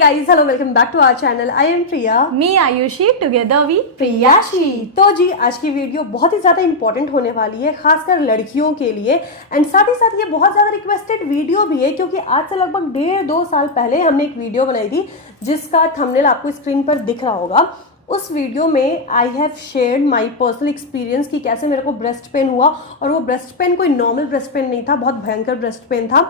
guys, hello, welcome back to our channel. I am Priya. Me Ayushi, together we प्रियाशी। तो जी आज की video बहुत ही ज़्यादा इंपॉर्टेंट होने वाली है, खासकर लड़कियों के लिए। एंड साथ ही साथ ये बहुत ज़्यादा रिक्वेस्टेड वीडियो भी है, क्योंकि आज से लगभग 1.5-2 साल पहले हमने एक वीडियो बनाई थी जिसका थंबनेल आपको स्क्रीन पर दिख रहा होगा। उस वीडियो में I have shared my personal experience कि कैसे मेरे को ब्रेस्ट पेन हुआ, और वो ब्रेस्ट पेन कोई नॉर्मल ब्रेस्ट पेन नहीं था, बहुत भयंकर ब्रेस्ट पेन था।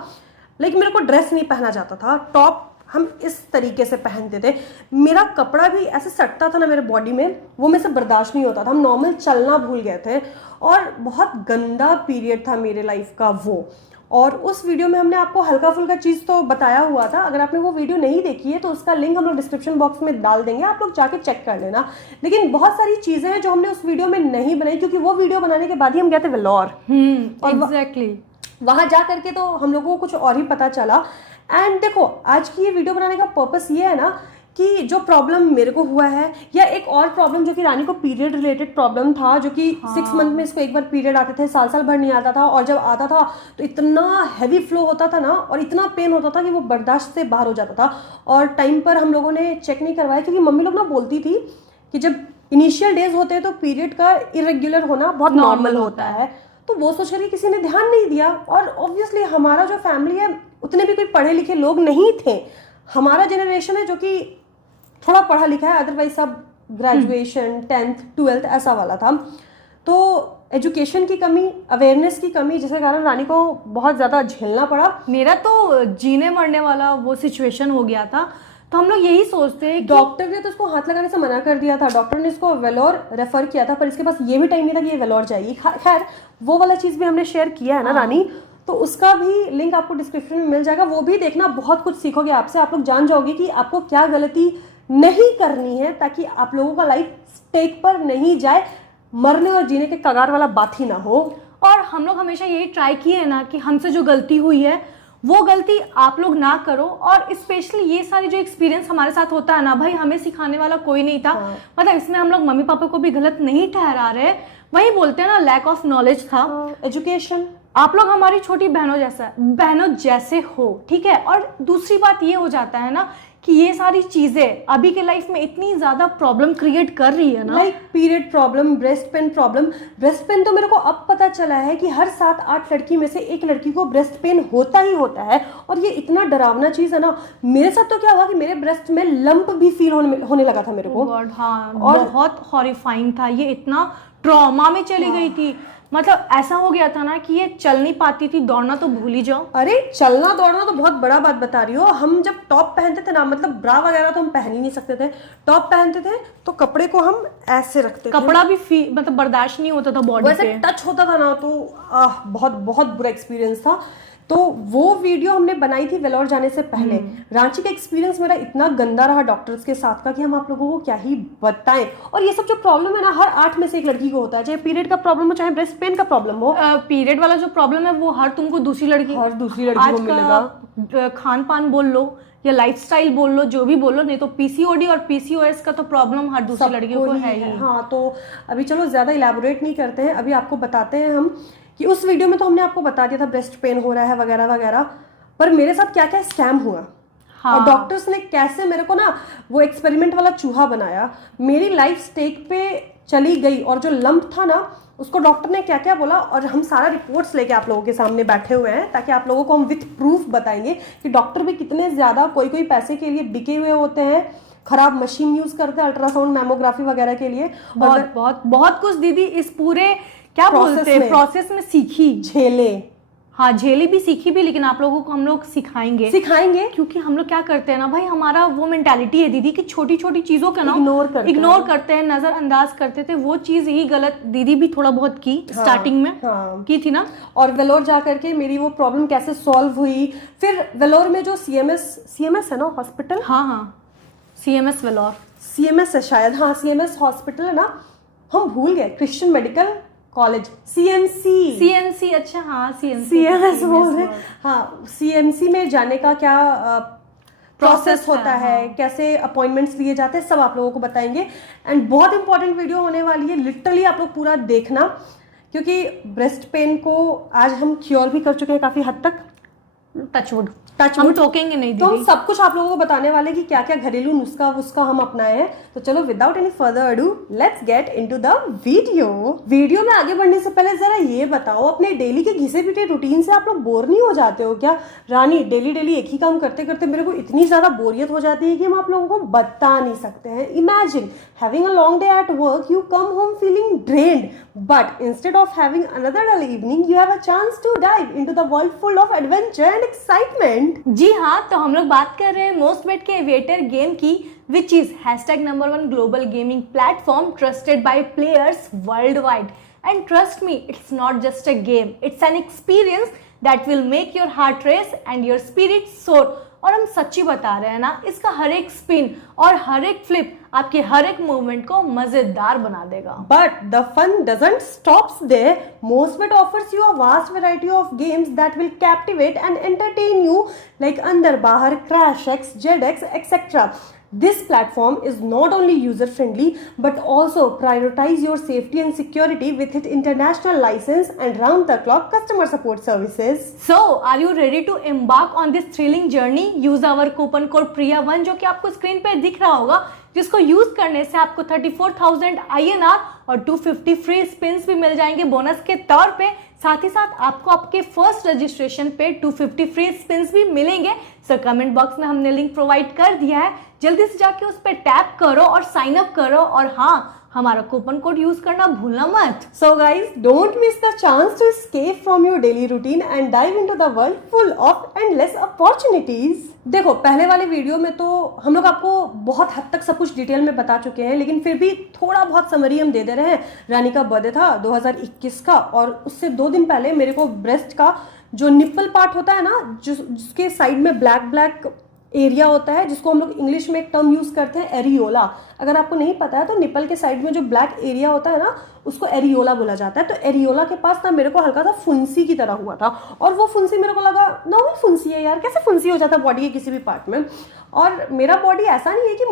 लेकिन मेरे को ड्रेस नहीं पहना जाता था, टॉप हम इस तरीके से पहनते थे, मेरा कपड़ा भी ऐसे सटता था ना मेरे बॉडी में, वो मेरे से बर्दाश्त नहीं होता था, हम नॉर्मल चलना भूल गए थे, और बहुत गंदा पीरियड था मेरे लाइफ का वो। और उस वीडियो में हमने आपको हल्का फुल्का चीज़ तो बताया हुआ था, अगर आपने वो वीडियो नहीं देखी है तो उसका लिंक हम लोग डिस्क्रिप्शन बॉक्स में डाल देंगे, आप लोग जाके चेक कर लेना। लेकिन बहुत सारी चीज़ें हैं जो हमने उस वीडियो में नहीं बनाई, क्योंकि वो वीडियो बनाने के बाद ही हम गए थे वेल्लोर। एग्जैक्टली वहाँ जा करके तो हम लोगों को कुछ और ही पता चला। एंड देखो, आज की ये वीडियो बनाने का पर्पस ये है ना कि जो प्रॉब्लम मेरे को हुआ है, या एक और प्रॉब्लम जो कि रानी को पीरियड रिलेटेड प्रॉब्लम था, जो कि 6 मंथ में इसको एक बार पीरियड आते थे, साल भर नहीं आता था, और जब आता था तो इतना हैवी फ्लो होता था ना, और इतना पेन होता था कि वो बर्दाश्त से बाहर हो जाता था। और टाइम पर हम लोगों ने चेक नहीं करवाया, क्योंकि मम्मी लोग ना बोलती थी कि जब इनिशियल डेज होते हैं तो पीरियड का इरेग्युलर होना बहुत नॉर्मल होता है। तो वो सोच कर किसी ने ध्यान नहीं दिया, और ऑब्वियसली हमारा जो फैमिली है उतने भी कोई पढ़े लिखे लोग नहीं थे। हमारा जनरेशन है जो कि थोड़ा पढ़ा लिखा है, अदरवाइज सब ग्रेजुएशन 10th 12th ऐसा वाला था। तो एजुकेशन की कमी, अवेयरनेस की कमी, जिसके कारण रानी को बहुत ज़्यादा झेलना पड़ा। मेरा तो जीने मरने वाला वो सिचुएशन हो गया था। तो हम लोग यही सोचते हैं, डॉक्टर ने तो इसको हाथ लगाने से मना कर दिया था, डॉक्टर ने इसको वेलोर रेफर किया था, पर इसके पास ये भी टाइम नहीं था कि ये वेलोर जाएगी। खैर वो वाला चीज़ भी हमने शेयर किया है ना रानी, तो उसका भी लिंक आपको डिस्क्रिप्शन में मिल जाएगा, वो भी देखना, बहुत कुछ सीखोगे आपसे। आप लोग जान जाओगे कि आपको क्या गलती नहीं करनी है, ताकि आप लोगों का लाइफ स्टेक पर नहीं जाए, मरने और जीने के कगार वाला बात ही ना हो। और हम लोग हमेशा यही ट्राई किए है ना कि हमसे जो गलती हुई है वो गलती आप लोग ना करो। और स्पेशली ये सारी जो एक्सपीरियंस हमारे साथ होता है ना भाई, हमें सिखाने वाला कोई नहीं था। मतलब इसमें हम लोग मम्मी पापा को भी गलत नहीं ठहरा रहे, वही बोलते हैं ना, लैक ऑफ नॉलेज था। एजुकेशन, आप लोग हमारी छोटी बहनों जैसे हो, ठीक है। और दूसरी बात ये हो जाता है ना कि ये सारी चीजें अभी के लाइफ में इतनी ज्यादा प्रॉब्लम क्रिएट कर रही है ना, like period problem, breast pain problem. Breast pain तो मेरे को अब पता चला है कि हर 7-8 लड़की में से एक लड़की को ब्रेस्ट पेन होता ही होता है, और ये इतना डरावना चीज है ना। मेरे साथ तो क्या हुआ कि मेरे ब्रेस्ट में लंप भी फील होने लगा था मेरे को। हाँ, और बहुत हॉरिफाइंग था, ये इतना ट्रॉमा में चली गई थी। मतलब ऐसा हो गया था ना कि ये चल नहीं पाती थी, दौड़ना तो भूल ही जाओ। अरे चलना दौड़ना तो बहुत बड़ा बात बता रही हो। हम जब टॉप पहनते थे ना, मतलब ब्रा वगैरह तो हम पहन ही नहीं सकते थे, टॉप पहनते थे तो कपड़े को हम ऐसे रखते थे, कपड़ा भी मतलब बर्दाश्त नहीं होता था बॉडी पे, वैसे टच होता था ना, तो बहुत बहुत बुरा एक्सपीरियंस था। तो वो वीडियो हमने बनाई थी वेलोर जाने से पहले। रांची का एक्सपीरियंस मेरा इतना गंदा रहा डॉक्टर्स के साथ का कि हम आप लोगों को क्या ही बताएं। और ये सब जो प्रॉब्लम है ना, हर 8 में से एक लड़की को होता है, चाहे पीरियड का प्रॉब्लम हो, चाहे ब्रेस्ट पेन का प्रॉब्लम हो। पीरियड वाला जो प्रॉब्लम है वो हर तुमको दूसरी लड़की को मिलेगा। खान पान बोल लो या लाइफस्टाइल बोल लो, जो भी बोलो, नहीं तो पीसीओडी और पीसीओएस का तो प्रॉब्लम हर दूसरी लड़कियों को है ही। हाँ, तो अभी चलो ज्यादा इलेबोरेट नहीं करते हैं, अभी आपको बताते हैं हम कि उस वीडियो में तो हमने आपको बता दिया था ब्रेस्ट पेन हो रहा है वगैरह वगैरह, पर मेरे साथ क्या क्या स्कैम हुआ। हाँ। और डॉक्टर्स ने कैसे मेरे को ना वो एक्सपेरिमेंट वाला चूहा बनाया, मेरी लाइफ स्टेक पे चली गई। और जो लंप था ना, उसको डॉक्टर ने क्या क्या बोला, और हम सारा रिपोर्ट्स लेके आप लोगों के सामने बैठे हुए हैं, ताकि आप लोगों को हम विथ प्रूफ बताएंगे कि डॉक्टर भी कितने ज्यादा कोई पैसे के लिए बिके हुए होते हैं, खराब मशीन यूज करते हैं अल्ट्रासाउंड मैमोग्राफी वगैरह के लिए। बहुत बहुत बहुत कुछ दीदी इस पूरे क्या बोलते हैं प्रोसेस में सीखी, झेले। हाँ, झेली भी, सीखी भी, लेकिन आप लोगों को हम लोग सिखाएंगे, क्योंकि हम लोग क्या करते हैं ना भाई, हमारा वो मेंटालिटी है दीदी कि छोटी छोटी चीजों का ना इग्नोर करते हैं, नजरअंदाज करते थे। वो चीज ही गलत दीदी भी थोड़ा बहुत की, स्टार्टिंग में की थी ना। और वेलोर जा करके मेरी वो प्रॉब्लम कैसे सॉल्व हुई। फिर वेलोर में जो सीएमएस है ना हॉस्पिटल, हाँ सीएमएस वेलोर, सीएमएस है शायद, हाँ सीएमएस हॉस्पिटल है ना, हम भूल गए, क्रिश्चियन मेडिकल कॉलेज, सीएमसी। अच्छा हाँ, सीएमएस बोल रहे। हाँ, सीएमसी में जाने का क्या प्रोसेस होता है, कैसे अपॉइंटमेंट्स लिए जाते हैं, सब आप लोगों को बताएंगे। एंड बहुत इंपॉर्टेंट वीडियो होने वाली है, लिटरली आप लोग पूरा देखना, क्योंकि ब्रेस्ट पेन को आज हम क्योर भी कर चुके हैं काफी हद तक। टचवुड टच हम वुड। टोकेंगे नहीं तो हम दीदी। सब कुछ आप लोगों को बताने वाले कि क्या क्या घरेलू नुस्खा उसका हम अपनाए हैं। तो चलो without any further ado let's get into the video में आगे बढ़ने से पहले जरा ये बताओ, अपने डेली के घिसे पिटे रूटीन से आप लोग बोर नहीं हो जाते हो क्या? रानी, डेली डेली एक ही काम करते करते मेरे को इतनी ज्यादा बोरियत हो जाती है कि हम आप लोगों को बता नहीं सकते हैं। Imagine having a long day at work, you come home feeling drained, but instead of having another dull evening, you have a chance to dive into the world full of adventure and excitement. जी हाँ, तो हम लोग बात कर रहे हैं most बेट के एविएटर गेम की, which is #1 global gaming platform trusted by players world wide. And trust me, it's not just a game, it's an experience that will make your heart race and your spirit soar. और हम सच्ची बता रहे हैं ना, इसका हर एक spin और हर एक फ्लिप आपके हर एक मूवमेंट को मजेदार बना देगा। But the fun doesn't stop there. Mostbet offers you a vast variety of games that will captivate and entertain you, like Andar Bahar, Crash X, ZX, etc. This platform is not only user friendly but also prioritize your safety and security with its international license and round the clock customer support services. So, are you ready to embark on this thrilling journey? Use our coupon code PRIYA1 जो कि आपको screen पे दिख रहा होगा, जिसको use करने से आपको 34,000 INR और 250 फ्री स्पिन्स भी मिल जाएंगे बोनस के तौर पे। साथ ही साथ आपको आपके फर्स्ट रजिस्ट्रेशन पे 250 फ्री स्पिन्स भी मिलेंगे। सो कमेंट बॉक्स में हमने लिंक प्रोवाइड कर दिया है, जल्दी से जाके उस पर टैप करो और साइन अप करो, और हाँ, हमारा कूपन कोड यूज करना भूलना मत। So guys, don't miss the chance to escape from your daily routine and dive into the world full of endless opportunities. देखो, पहले वाले वीडियो में तो हम लोग आपको बहुत हद तक सब कुछ डिटेल में बता चुके हैं, लेकिन फिर भी थोड़ा बहुत समरी हम दे रहे हैं। रानी का बर्थडे था 2021 का, और उससे 2 दिन पहले मेरे को ब्रेस्ट का जो निप्पल पार्ट होता है ना, जिसके साइड में ब्लैक ब्लैक एरिया होता है, जिसको हम लोग इंग्लिश में एक टर्म यूज करते हैं एरियोला। अगर आपको नहीं पता है तो निप्पल के साइड में जो ब्लैक एरिया होता है ना, उसको एरियोला बोला जाता है। तो एरियोला के पास ना मेरे को हल्का सा फुंसी की तरह हुआ था, और वो फुंसी मेरे को लगा नॉर्मल फुंसी है यार, कैसे फुंसी हो जाता है बॉडी के किसी भी पार्ट में। और मेरा बॉडी ऐसा नहीं है कि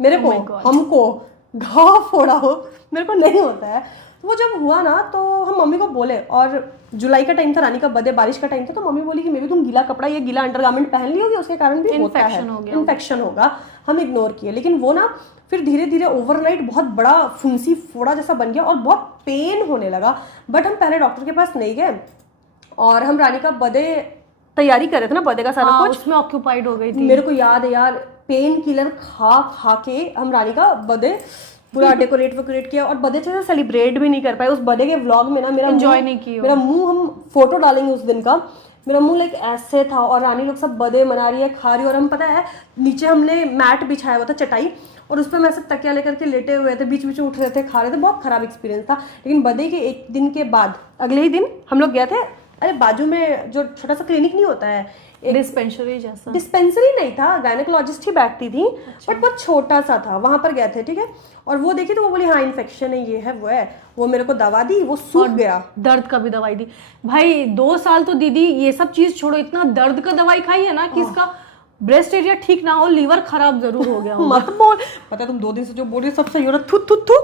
मेरे को हमको घाव फोड़ा हो, मेरे को नहीं होता है। तो वो जब हुआ ना, तो हम मम्मी को बोले, और जुलाई का टाइम था, रानी का बर्थडे, बारिश का टाइम था, तो मम्मी बोली कि मे भी तुम गीला कपड़ा या गीला अंडरगारमेंट पहन ली होगी, उसके कारण भी होता है, इन्फेक्शन होगा। हम इग्नोर किए, लेकिन वो ना फिर धीरे धीरे ओवरनाइट बहुत बड़ा फुंसी फोड़ा जैसा बन गया और बहुत पेन होने लगा। बट हम पहले डॉक्टर के पास नहीं गए, और हम रानी का बर्थडे तैयारी कर रहे थे ना, बर्थडे का सारा कुछ, उसमें ऑक्यूपाइड हो गई थी। मेरे को याद है यार, पेन किलर खा खा के हम रानी का बर्थडे पूरा डेकोरेट किया, और बर्थडे से सेलिब्रेट भी नहीं कर पाए। उस बर्थडे के व्लॉग में ना मेरा मुंह हम फोटो डालेंगे उस दिन का, मेरा मुंह लाइक ऐसे था, और रानी लोग सब बर्थडे मना रही है, खा रही है, और हम पता है नीचे हमने मैट बिछाया हुआ था, चटाई, और उस पर मैं सब तकिया लेकर के लेटे हुए थे, बीच बीच में उठ रहे थे, खा रहे थे। बहुत खराब एक्सपीरियंस था। लेकिन बर्थडे के 1 दिन के बाद अगले ही दिन हम लोग गए थे, अरे बाजू में जो छोटा सा क्लिनिक नहीं होता है, एक डिस्पेंसरी जैसा, डिस्पेंसरी नहीं था, गायनेकोलॉजिस्ट ही बैठती थी, बट बहुत छोटा सा था, वहां पर गए थे, ठीक है। और वो देखी तो वो बोली हाँ इन्फेक्शन है, ये है वो है, वो मेरे को दवा दी, वो सूख गया। दर्द का भी दवाई दी भाई। 2 साल तो दीदी ये सब चीज छोड़ो, इतना दर्द का दवाई खाई है ना कि इसका ब्रेस्ट एरिया ठीक ना हो, लीवर खराब जरूर हो गया होगा। मत बोल, पता है तुम 2 दिन से जो बोल रही हो सब सही हो रहा, थू थू थू,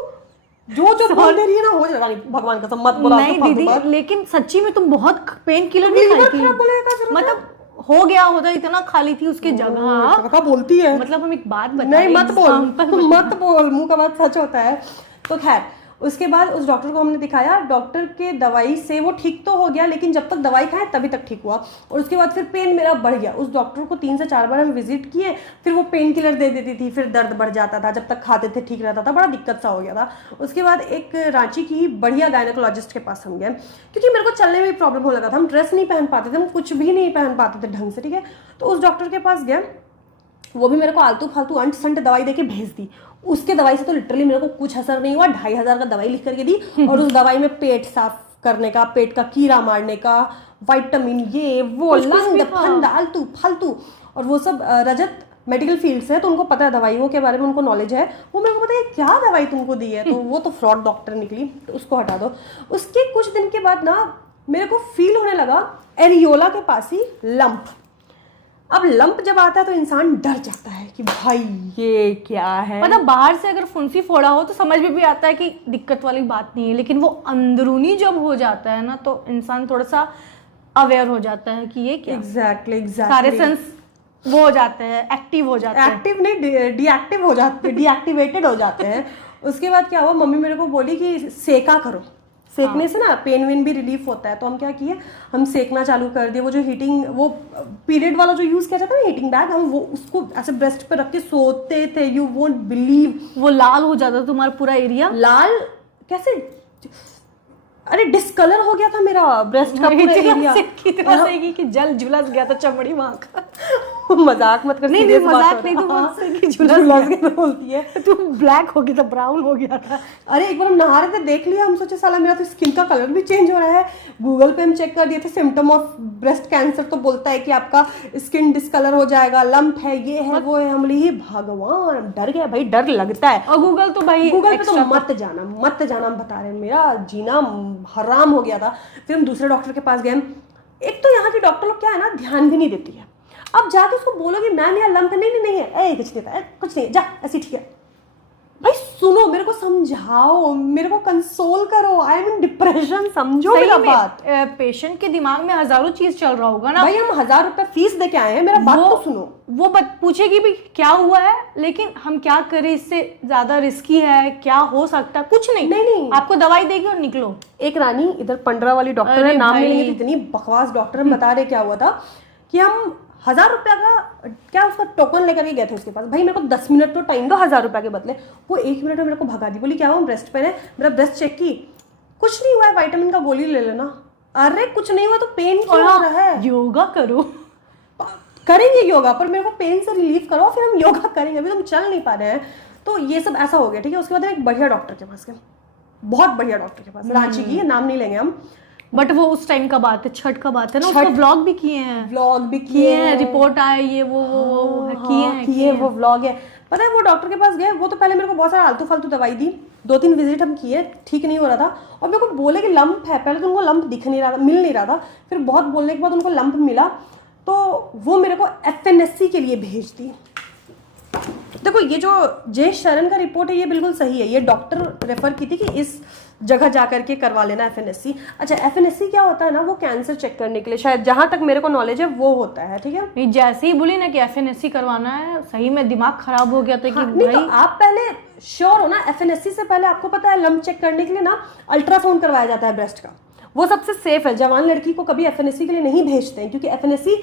जो बोल रही है ना हो जाएगा। भगवान कसम मत बोला। नहीं दीदी, लेकिन सच्ची में तुम बहुत पेन किलर नहीं खाई थी, मतलब हो गया होता, इतना खाली थी उसके जगह। क्या बोलती है, मतलब हम एक बात बता, नहीं मत बोल, मुंह का बात सच होता है। तो खैर उसके बाद उस डॉक्टर को हमने दिखाया, डॉक्टर के दवाई से वो ठीक तो हो गया, लेकिन जब तक दवाई खाए तभी तक ठीक हुआ। और उसके बाद फिर पेन मेरा बढ़ गया। उस डॉक्टर को 3 से 4 बार हम विजिट किए, फिर वो पेन किलर दे देती थी, फिर दर्द बढ़ जाता था, जब तक खाते थे ठीक रहता था, बड़ा दिक्कत सा हो गया था। उसके बाद एक रांची की बढ़िया गायनेकोलॉजिस्ट के पास हम गए, क्योंकि मेरे को चलने में प्रॉब्लम होने लगा था, हम ड्रेस नहीं पहन पाते थे, हम कुछ भी नहीं पहन पाते थे ढंग से, ठीक है। तो उस डॉक्टर के पास गए, वो भी मेरे को आलतू फालतू अंट संट दवाई देके भेज दी। उसके दवाई से तो लिटरली मेरे को कुछ असर नहीं हुआ। 2,500 का दवाई लिख करके दी, और उस दवाई में पेट साफ करने का, पेट का कीड़ा मारने का, विटामिन, ये वो लंग फंद आलतू फालतू, और वो सब रजत मेडिकल फील्ड से है, तो उनको पता है दवाइयों के बारे में, उनको नॉलेज है। वो मेरे को पता है क्या दवाई तुमको दी है, तो वो तो फ्रॉड डॉक्टर निकली, तो उसको हटा दो। उसके कुछ दिन के बाद ना मेरे को फील होने लगा एरियोला के पास ही लंप। अब लंप जब आता है तो इंसान डर जाता है कि भाई ये क्या है। मतलब बाहर से अगर फुंसी फोड़ा हो तो समझ में भी आता है कि दिक्कत वाली बात नहीं है, लेकिन वो अंदरूनी जब हो जाता है ना, तो इंसान थोड़ा सा अवेयर हो जाता है कि ये क्या, एग्जैक्टली सारे सेंस वो हो जाते हैं, एक्टिव हो जाते हैं। एक्टिव नहीं, डीएक्टिव हो जाते हैं, डीएक्टिवेटेड हो जाते हैं। उसके बाद क्या हुआ, मम्मी मेरे को बोली कि सेका करो, सेकने से ना पेन वेन भी रिलीफ होता है। तो हम क्या किए, हम सेकना चालू कर दिए। वो जो हीटिंग, वो पीरियड वाला जो यूज किया जाता है ना हीटिंग बैग, हम वो उसको ऐसे ब्रेस्ट पे रख के सोते थे। यू वोंट बिलीव, वो लाल हो जाता था तुम्हारा पूरा एरिया। लाल कैसे, अरे डिस्कलर हो गया था मेरा ब्रेस्ट का पूरा एरिया कि जल झुलस गया था चमड़ी वहां का। मजाक मत कर, नहीं serious बात मजाक हो नहीं, रहा तो है। बोलते कि झुलस गया बोलती है। तुम ब्लैक हो गया था, ब्राउन हो गया था। अरे एक बार हम नहा रहे थे, देख लिया, हम सोचे साला मेरा तो स्किन का कलर भी चेंज हो रहा है। गूगल पे हम चेक कर दिए थे सिम्टम ऑफ ब्रेस्ट कैंसर, तो बोलता है कि आपका स्किन डिस्कलर हो जाएगा, लंप है, ये है वो है। हम बोले हे भगवान, डर गया भाई, डर लगता है। और गूगल तो भाई, गूगल पे तो मत जाना, मत जाना, हम बता रहे हैं, मेरा जीना हराम हो गया था। फिर हम दूसरे डॉक्टर के पास गए। एक तो यहाँ की डॉक्टर लोग क्या है ना, ध्यान भी नहीं देती है। अब जाके उसको बोलोगे मैम यहाँ लंप है, नहीं नहीं नहीं है, ए कुछ नहीं था, कुछ नहीं, जा ऐसी ठीक है। भाई सुनो, मेरे को समझाओ, मेरे को कंसोल करो, आई एम इन डिप्रेशन, समझो मेरा बात। पेशेंट के दिमाग में हजारों चीज चल रहा होगा ना भाई हम 1000 रुपए फीस दे के आए हैं, मेरा बात तो सुनो। वो पूछेगी भी क्या हुआ है, लेकिन हम क्या करें, इससे ज्यादा रिस्की है, क्या हो सकता है, कुछ नहीं। नहीं आपको दवाई देगी और निकलो। एक रानी इधर पंडरा वाली डॉक्टर है, नाम नहीं लेंगे, इतनी बकवास डॉक्टर। हम बता रहे क्या हुआ था कि हम 1000 रुपया का क्या उसका टोकन लेकर के गए थे उसके पास। भाई मेरे को 10 मिनट तो टाइम दो 1000 रुपया के बदले। वो 1 मिनट में मेरे को भगा दी, बोली क्या हुआ, ब्रेस्ट पेन है। मेरा ब्रेस्ट चेक की, कुछ नहीं हुआ है, विटामिन का गोली ले लेना। अरे कुछ नहीं हुआ तो पेन क्यों हो रहा है? योगा करो, करेंगे योगा, पर मेरे को पेन से रिलीफ करो, फिर हम योगा करेंगे। अभी हम चल नहीं पा रहे हैं, तो ये सब ऐसा हो गया। ठीक है, उसके बाद एक बढ़िया डॉक्टर के पास गए, बहुत बढ़िया डॉक्टर के पास, रांची की है, नाम नहीं लेंगे हम। बट वो उस टाइम का बात है, छठ का बात है ना, उसको व्लॉग भी किए हैं, रिपोर्ट आए, ये वो किए हैं वो व्लॉग है। पता है वो डॉक्टर के पास गए, वो तो पहले मेरे को बहुत सारा आलतू फालतू दवाई दी, 2-3 विजिट हम किए, ठीक नहीं हो रहा था। और मेरे को बोले कि लंप है, पहले तो उनको लंप दिख नहीं रहा था, मिल नहीं रहा था। फिर बहुत बोलने के बाद उनको लंप मिला, तो वो मेरे को FNSC के लिए भेज दी। देखो ये जो जे शरण का रिपोर्ट है, ये बिल्कुल सही है। ये डॉक्टर रेफर की थी कि इस जगह जा करके करवा लेना FNSC। अच्छा, FNSC क्या होता है ना, वो कैंसर चेक करने के लिए, शायद जहां तक मेरे को नॉलेज है वो होता है। ठीक है, नहीं जैसे ही बोली ना कि FNSC करवाना है, सही में दिमाग खराब हो गया था कि नहीं तो आप पहले श्योर हो ना। FNSC से पहले आपको पता है लंप चेक करने के लिए ना अल्ट्रासाउंड करवाया जाता है ब्रेस्ट का, वो सबसे सेफ है। जवान लड़की को कभी FNSC के लिए नहीं भेजते हैं, क्योंकि FNSC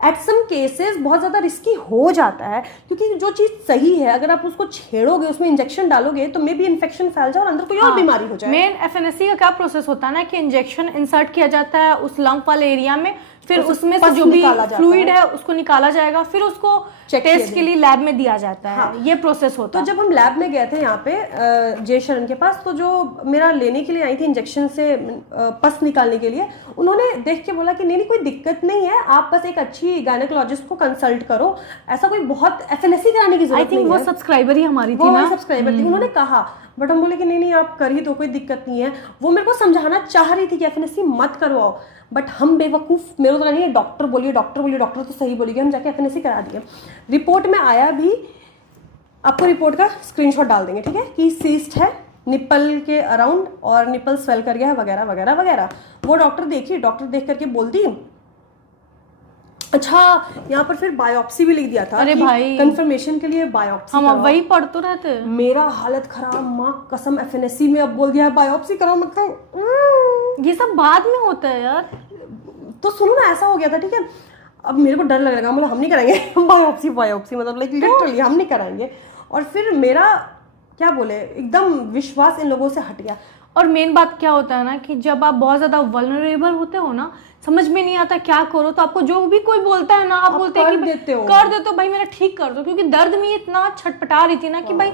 एट सम केसेस बहुत ज़्यादा रिस्की हो जाता है। क्योंकि जो चीज़ सही है, अगर आप उसको छेड़ोगे, उसमें इंजेक्शन डालोगे, तो मे बी इन्फेक्शन फैल जाए और अंदर कोई और बीमारी हो जाए। मेन FNSC का क्या प्रोसेस होता है ना कि इंजेक्शन इंसर्ट किया जाता है उस लंप वाले एरिया में, फिर उसमें से जो भी फ्लूइड है उसको निकाला जाएगा, फिर उसको टेस्ट के लिए लैब में दिया जाता है। ये प्रोसेस होता है। तो जब हम लैब में गए थे यहाँ पे जे शरण के पास, तो जो मेरा लेने के लिए आई थी इंजेक्शन से पस निकालने के लिए, उन्होंने देख के बोला कि नहीं कोई दिक्कत नहीं है, आप बस एक अच्छी गायनेकोलॉजिस्ट को कंसल्ट करो, ऐसा कोई बहुत FNSC कराने की जरूरत नहीं है। वो सब्सक्राइबर ही हमारी थी ना, सब्सक्राइबर थी, उन्होंने कहा। बट हम बोले कि नहीं आप कर ही दो, कोई दिक्कत नहीं है। वो मेरे को समझाना चाह रही थी कि FNSC मत करवाओ, बट हम बेवकूफ़, मेरे तो नहीं है, डॉक्टर बोलिए डॉक्टर तो सही बोलिए, हम जाके FNSC करा दिए। रिपोर्ट में आया भी, आपको रिपोर्ट का स्क्रीनशॉट डाल देंगे, ठीक है, कि सीस्ट है निप्पल के अराउंड और निप्पल स्वेल कर गया है वगैरह वगैरह वगैरह। वो डॉक्टर देखी, डॉक्टर देख करके बोलती अच्छा यहाँ पर फिर बायोप्सी भी लिख दिया था। अरे भाई कंफर्मेशन के लिए बायोप्सी, हम वही पढ़ तो रहते। मेरा हालत खराब, माँ कसम FNSC में अब बोल दिया है बायोप्सी कराओ, मतलब ये सब बाद में होता है यार। तो सुनो ना, ऐसा हो गया था। ठीक है, अब मेरे को डर लग रहा, बोला हम नहीं कराएंगे बायोप्सी मतलब लाइक लिटरली हम नहीं कराएंगे। और फिर मेरा क्या बोले, एकदम विश्वास इन लोगों से हट गया। और मेन बात क्या होता है ना कि जब आप बहुत ज्यादा वल्नरेबल होते हो ना, समझ में नहीं आता क्या करो, तो आपको जो भी कोई बोलता है ना, आप बोलते हैं कि कर देते हो भाई, मेरा ठीक कर दो। क्योंकि दर्द में इतना छटपटा रही थी ना कि भाई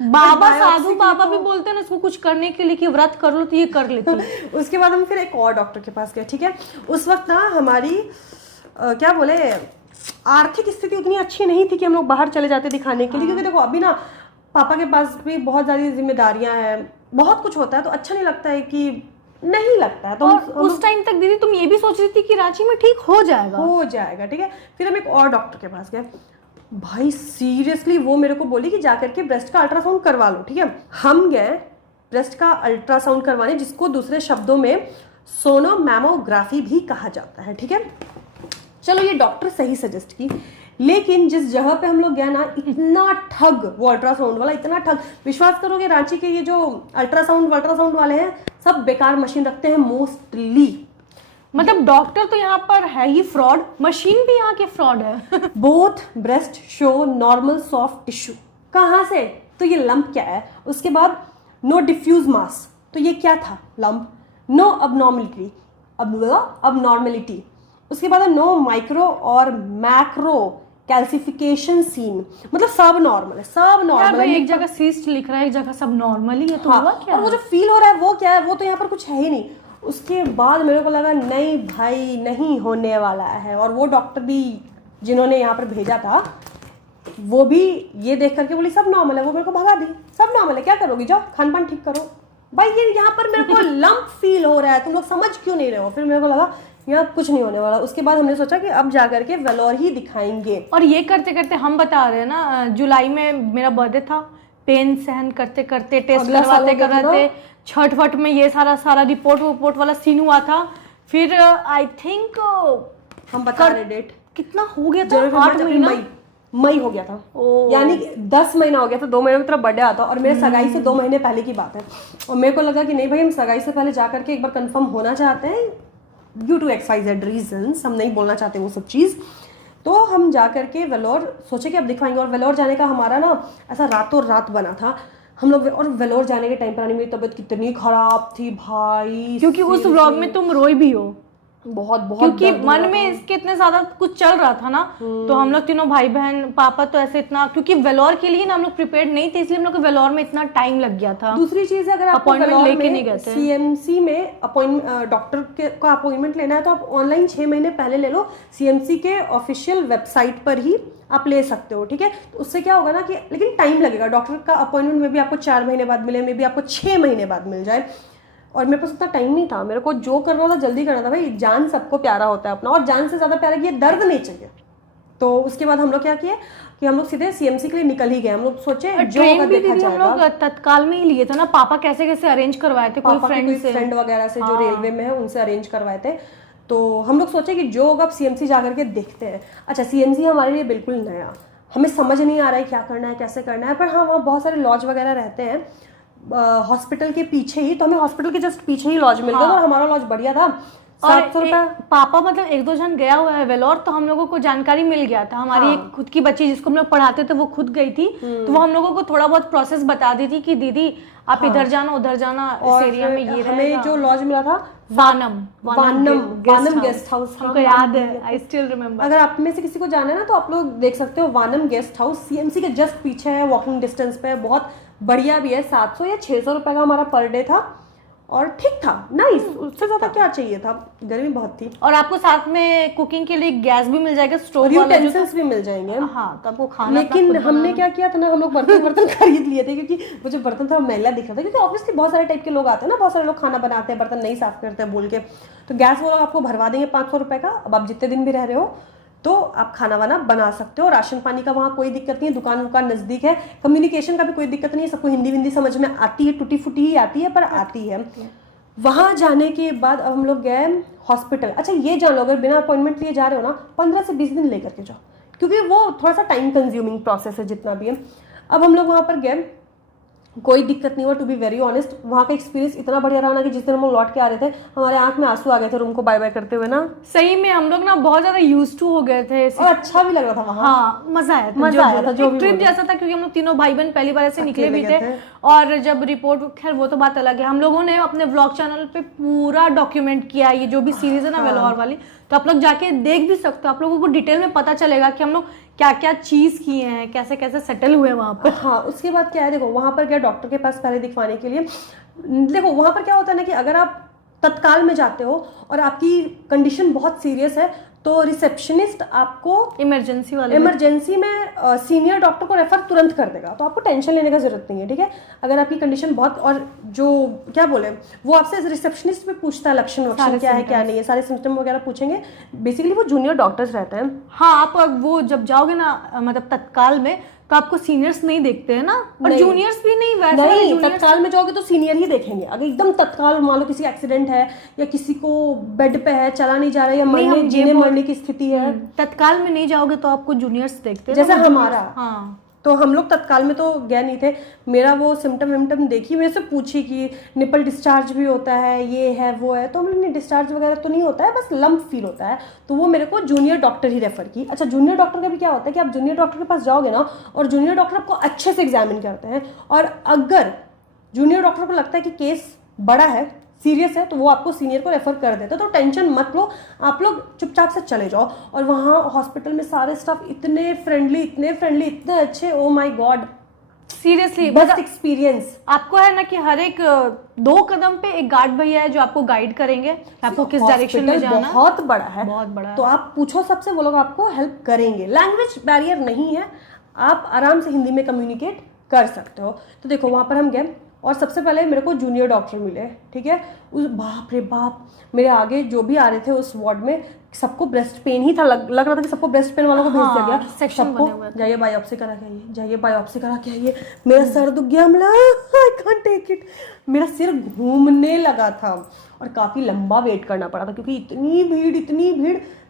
बाबा साधु बाबा भी बोलते हैं ना इसको कुछ करने के लिए कि व्रत कर लो, तो ये कर लेती। उसके बाद हम फिर एक और डॉक्टर के पास गए। ठीक है, उस वक्त ना हमारी क्या बोले आर्थिक स्थिति उतनी अच्छी नहीं थी कि हम लोग बाहर चले जाते दिखाने के लिए। क्योंकि देखो अभी ना पापा के पास भी बहुत ज़्यादा जिम्मेदारियां हैं, बहुत कुछ होता है, तो अच्छा नहीं लगता है कि नहीं लगता है। तो उस टाइम तक दीदी तुम ये भी सोच रही थी कि रांची में ठीक हो जाएगा। ठीक है, फिर हम एक और डॉक्टर के पास गए। भाई सीरियसली वो मेरे को बोली कि जाकर के ब्रेस्ट का अल्ट्रासाउंड करवा लो। ठीक है, हम गए ब्रेस्ट का अल्ट्रासाउंड करवाने, जिसको दूसरे शब्दों में सोनोमैमोग्राफी भी कहा जाता है, ठीक है। चलो ये डॉक्टर सही सजेस्ट की, लेकिन जिस जगह पे हम लोग गए ना, इतना ठग वो अल्ट्रासाउंड वाला, इतना ठग, विश्वास करोगे रांची के ये जो अल्ट्रासाउंड वाले हैं सब बेकार मशीन रखते हैं मोस्टली। मतलब डॉक्टर तो यहाँ पर है ही फ्रॉड, मशीन भी यहाँ के फ्रॉड है। Both breast show normal soft tissue, कहाँ से, तो ये लंप क्या है, उसके बाद नो डिफ्यूज मास, तो ये क्या था लंप, नो अबनॉर्मेलिटी, उसके बाद नो माइक्रो और मैक्रो कैल्सिफिकेशन सीन, मतलब सब नॉर्मल है, सब नॉर्मल है। एक जगह सिस्ट लिख रहा है, एक जगह सब नॉर्मल ही है, तो हाँ, हुआ क्या और वो जो फील हो रहा है वो क्या है, वो तो यहाँ पर कुछ है ही नहीं। उसके बाद मेरे को लगा नहीं भाई नहीं होने वाला है, और वो डॉक्टर भी जिन्होंने यहाँ पर भेजा था वो भी ये देख करके बोली सब नॉर्मल है, वो मेरे को भगा दी, सब नॉर्मल है, क्या करोगी, जाओ खान पान ठीक करो। भाई ये यहाँ पर मेरे को लंप फील हो रहा है, तुम लोग समझ क्यों नहीं रहे हो। फिर मेरे को लगा यहाँ कुछ नहीं होने वाला। उसके बाद हमने सोचा कि अब जा करके वेलोर ही दिखाएंगे, और ये करते करते हम बता रहे हैं ना, जुलाई में मेरा बर्थडे था, पेन सहन करते करते टेस्ट करवाते छठ वट में ये सारा रिपोर्ट वाला सीन हुआ था। फिर आई थिंक हम बता रहे डेट कितना हो गया था, 8 महीना मई हो गया था, यानी 10 महीना हो गया था, 2 महीने में तेरा बर्थडे आता, और मेरे सगाई से 2 महीने पहले की बात है। और मेरे को लगा कि नहीं भाई हम सगाई से पहले जा करके एक बार कंफर्म होना चाहते हैं, ड्यू टू XYZ रीजंस, हम नहीं बोलना चाहते वो सब चीज़। तो हम जा करके वेलोर सोचे कि अब दिखवाएंगे, और वेलोर जाने का हमारा ना ऐसा रातों रात बना था हम लोग। और वेलोर जाने के टाइम पर मेरी तबीयत कितनी खराब थी भाई, क्योंकि उस व्लॉग में तुम रोई भी हो बहुत, क्योंकि मन में इसके इतने ज्यादा कुछ चल रहा था ना। तो हम लोग तीनों भाई बहन, पापा तो ऐसे इतना, क्योंकि वेलोर के लिए ना हम लोग प्रिपेयर्ड नहीं थे, इसलिए हम लोग को वेलोर में इतना टाइम लग गया था। दूसरी चीज है, अगर आप अपॉइंटमेंट लेके नहीं गए थे, CMC में डॉक्टर का अपॉइंटमेंट लेना है तो आप ऑनलाइन 6 महीने पहले ले लो, CMC के ऑफिशियल वेबसाइट पर ही आप ले सकते हो, ठीक है। तो उससे क्या होगा ना कि, लेकिन टाइम लगेगा, डॉक्टर का अपॉइंटमेंट में भी आपको 4 महीने बाद मिले, में भी आपको 6 महीने बाद मिल जाए। और मेरे पास उतना टाइम नहीं था, मेरे को जो करना था जल्दी करना था। भाई जान सबको प्यारा होता है अपना, और जान से ज़्यादा प्यारा कि ये दर्द नहीं चाहिए। तो उसके बाद हम लोग क्या किए कि हम लोग सीधे CMC के लिए निकल ही गए। हम लोग सोचे जो ट्रेन भी दीदी हम लोग तत्काल में ही लिए थे ना, पापा कैसे कैसे अरेंज करवाए थे, कोई फ्रेंड वगैरह से जो रेलवे में है उनसे अरेंज करवाए थे। तो हम लोग सोचे कि जो होगा अब CMC जा करके देखते हैं। अच्छा, CMC हमारे लिए बिल्कुल नया, हमें समझ नहीं आ रहा है क्या करना है कैसे करना है, पर हाँ वहाँ बहुत सारे लॉज वगैरह रहते हैं हॉस्पिटल के पीछे ही, तो हमें हॉस्पिटल के जस्ट पीछे ही लॉज मिल गया। और हमारा लॉज बढ़िया था, 700 रुपये। पापा मतलब 1-2 जन गया हुआ है वेलोर, तो हम लोगों को जानकारी मिल गया था। हमारी एक खुद की बच्ची जिसको हम लोग पढ़ाते थे वो खुद गई थी, तो वो हम लोगों को थोड़ा बहुत प्रोसेस बता दी थी कि दीदी आप इधर जाना उधर जाना, इस एरिया में ये हमें जो लॉज मिला था वानम गेस्ट हाउस, हमको याद है, आई स्टिल रिमेम्बर। अगर आप में से किसी को जाना है ना तो आप लोग देख सकते हो, वानम गेस्ट हाउस CMC के जस्ट पीछे है, वॉकिंग डिस्टेंस पे, बहुत बढ़िया भी है। 700 या 600 रुपए का हमारा पर डे था, और ठीक था, नाइस, उससे ज्यादा क्या चाहिए था, गर्मी बहुत थी। और आपको साथ में कुकिंग के लिए गैस भी मिल जाएगा, स्टोव यूटेंसिल्स भी मिल जाएंगे। हाँ, तो आपको खाना, लेकिन हमने क्या किया था ना, हम लोग बर्तन खरीद लिए थे, क्योंकि वो जो बर्तन था मैला दिख रहा था, क्योंकि ऑब्वियसली बहुत सारे टाइप के लोग आते हैं ना, बहुत सारे लोग खाना बनाते हैं बर्तन नहीं साफ करते हैं बोल के। तो गैस वो आपको भरवा देंगे 500 रुपए का। अब आप जितने दिन भी रह रहे हो तो आप खाना वाना बना सकते हो। राशन पानी का वहाँ कोई दिक्कत नहीं है, दुकान नज़दीक है, कम्युनिकेशन का भी कोई दिक्कत नहीं है, सबको हिंदी समझ में आती है, टूटी फूटी ही आती है पर आती है। वहाँ जाने के बाद अब हम लोग गए हॉस्पिटल। अच्छा ये जान लो, अगर बिना अपॉइंटमेंट लिए जा रहे हो ना, 15 से 20 दिन लेकर के जाओ, क्योंकि वो थोड़ा सा टाइम कंज्यूमिंग प्रोसेस है जितना भी है। अब हम लोग वहाँ पर गए, कोई दिक्कत नहीं हुआ, टू बी वेरी ऑनेस्ट। वहाँ का एक्सपीरियंस इतना बढ़िया रहा ना कि जिस दिन हम लोग लौट के आ रहे थे हमारे आंख में आंसू आ गए थे रूम को बाय बाय करते हुए ना। सही में हम लोग ना बहुत ज्यादा यूज्ड टू हो गए थे, और अच्छा भी लग रहा था वहाँ। हाँ, मजा आया था जो ट्रिप जैसा था, क्योंकि हम लोग तीनों भाई बहन पहली बार ऐसे निकले भी थे। और जब रिपोर्ट, खैर वो तो बात अलग है, हम लोगों ने अपने व्लॉग चैनल पे पूरा डॉक्यूमेंट किया, ये जो भी सीरीज है ना वेलोर वाली, तो आप लोग जाके देख भी सकते हो, आप लोगों को डिटेल में पता चलेगा कि हम लोग क्या क्या चीज किए हैं, कैसे कैसे सेटल हुए वहाँ पर। हाँ, उसके बाद क्या है, देखो वहाँ पर गया डॉक्टर के पास पहले दिखवाने के लिए। देखो वहाँ पर क्या होता है ना कि अगर आप तत्काल में जाते हो और आपकी कंडीशन बहुत सीरियस है, तो रिसेप्शनिस्ट आपको इमरजेंसी में सीनियर डॉक्टर को रेफर तुरंत कर देगा, तो आपको टेंशन लेने का जरूरत नहीं है, ठीक है। अगर आपकी कंडीशन बहुत, और जो क्या बोले वो आपसे रिसेप्शनिस्ट भी पूछता है लक्षण क्या है क्या नहीं है, सारे सिम्टम वगैरह पूछेंगे। बेसिकली वो जूनियर डॉक्टर्स रहते हैं। हाँ, आप वो जब जाओगे ना मतलब तत्काल में, तो आपको सीनियर्स नहीं देखते हैं ना, और नहीं। जूनियर्स भी नहीं, वैसे नहीं, juniors- तत्काल में जाओगे तो सीनियर ही देखेंगे। अगर एकदम तत्काल मान लो किसी एक्सीडेंट है या किसी को बेड पे है, चला नहीं जा रहा है या नहीं, मरने हम ये जीने बोल- मरने की स्थिति है, तत्काल में नहीं जाओगे तो आपको जूनियर्स देखते हैं, जैसे तो हमारा। हाँ, तो हम लोग तत्काल में तो गए नहीं थे। मेरा वो सिम्टम विम्टम देखी, मेरे से पूछी कि निपल डिस्चार्ज भी होता है, ये है वो है, तो हमने डिस्चार्ज वगैरह तो नहीं होता है, बस लंप फील होता है। तो वो मेरे को जूनियर डॉक्टर ही रेफर की। अच्छा, जूनियर डॉक्टर का भी क्या होता है कि आप जूनियर डॉक्टर के पास जाओगे ना, और जूनियर डॉक्टर आपको अच्छे से एग्जामिन करते हैं, और अगर जूनियर डॉक्टर को लगता है कि केस बड़ा है, सीरियस है, तो वो आपको सीनियर को रेफर कर देता है। तो टेंशन मत लो, आप लोग चुपचाप से चले जाओ। और वहाँ हॉस्पिटल में सारे स्टाफ इतने फ्रेंडली, इतने अच्छे, oh my God, seriously best experience. आपको है ना कि हर एक 2 कदम पे एक गार्ड भैया है जो आपको गाइड करेंगे, आपको किस डायरेक्शन में जाना है। बहुत बड़ा है, बहुत बड़ा है। तो आप पूछो सबसे, वो लोग आपको हेल्प करेंगे। लैंग्वेज बैरियर नहीं है, आप आराम से हिंदी में कम्युनिकेट कर सकते हो। तो देखो वहाँ पर हम गए और सबसे पहले मेरे को जूनियर डॉक्टर मिले, ठीक है। उस बाप रे बाप, मेरे आगे जो भी आ रहे थे उस वार्ड में सबको ब्रेस्ट पेन ही था, लग रहा था कि सबको ब्रेस्ट पेन वालों को भेज दिया गया। सेक्शन सबको बने हुए थे। जाइए बायोप्सी करा के आइए, जाइए बायोप्सी करा के आइए। मेरा सर दुख गया, आई कांट टेक इट, मेरा सिर घूमने लगा था और काफ़ी लंबा वेट करना पड़ा था, क्योंकि इतनी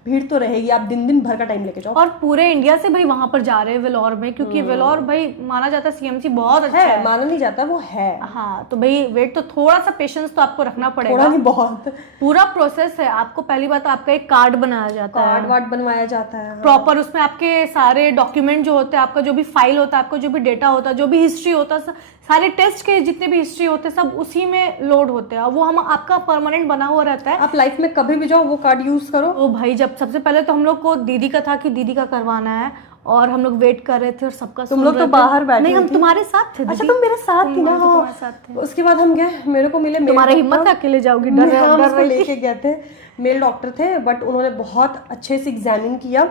भीड़ तो रहेगी। आप दिन भर का टाइम लेके जाओ। और पूरे इंडिया से भाई वहां पर जा रहे हैं वेलोर में, क्योंकि वेलोर भाई माना जाता है सीएमसी बहुत अच्छा है। माना नहीं जाता, वो है। हाँ, तो भाई वेट तो थोड़ा सा पेशेंस तो आपको रखना पड़ेगा, थोड़ा नहीं बहुत। पूरा प्रोसेस है। आपको पहली बात आपका एक कार्ड बनाया जाता है, कार्ड वार्ड बनवाया जाता है प्रॉपर, उसमें आपके सारे डॉक्यूमेंट जो होते हैं, आपका जो भी फाइल होता है, आपका जो भी डेटा होता है, जो भी हिस्ट्री होता है, सारे टेस्ट के जितने भी हिस्ट्री होते हैं सब उसी में लोड होते हैं, और वो हम आपका परमानेंट बना हुआ रहता है। आप लाइफ में कभी भी जाओ वो कार्ड यूज करो। ओ भाई, जब सबसे पहले तो हम लोग को दीदी का था कि दीदी का करवाना है, और हम लोग वेट कर रहे थे और सबका तुम लोग तो बाहर बैठे नहीं, हम थी। तुम्हारे साथ थे। अच्छा, तुम मेरे साथ थी ना। तो तुम्हारे साथ थे। उसके बाद हम गए, मेरे को मिले, तुम्हारी हिम्मत है अकेले जाओगी, डर लेके गए थे। मेल डॉक्टर थे, बट उन्होंने बहुत अच्छे से एग्जामिन किया,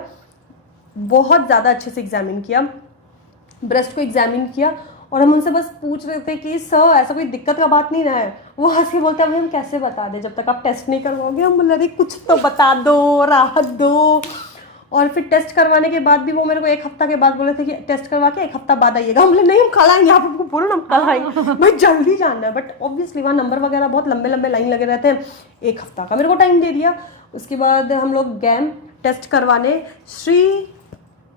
बहुत ज्यादा अच्छे से एग्जामिन किया, ब्रेस्ट को एग्जामिन किया। और हम उनसे बस पूछ रहे थे कि सर ऐसा कोई दिक्कत का बात नहीं ना है। वो हंस के बोलते हैं हम कैसे बता दें जब तक आप टेस्ट नहीं करवाओगे। हम बोले अरे कुछ तो बता दो, राहत दो। और फिर टेस्ट करवाने के बाद भी वो मेरे को 1 हफ्ता के बाद बोले थे कि टेस्ट करवा के 1 हफ्ता बाद आइएगा। हम बोले नहीं, हम कल आएंगे, आप हमको बोलो ना हम कल आएंगे, भाई जल्दी जानना है। बट ऑब्वियसली वहाँ नंबर वगैरह बहुत लंबे लाइन लगे रहते हैं। 1 हफ्ता का मेरे को टाइम दे दिया। उसके बाद हम लोग गए टेस्ट करवाने श्री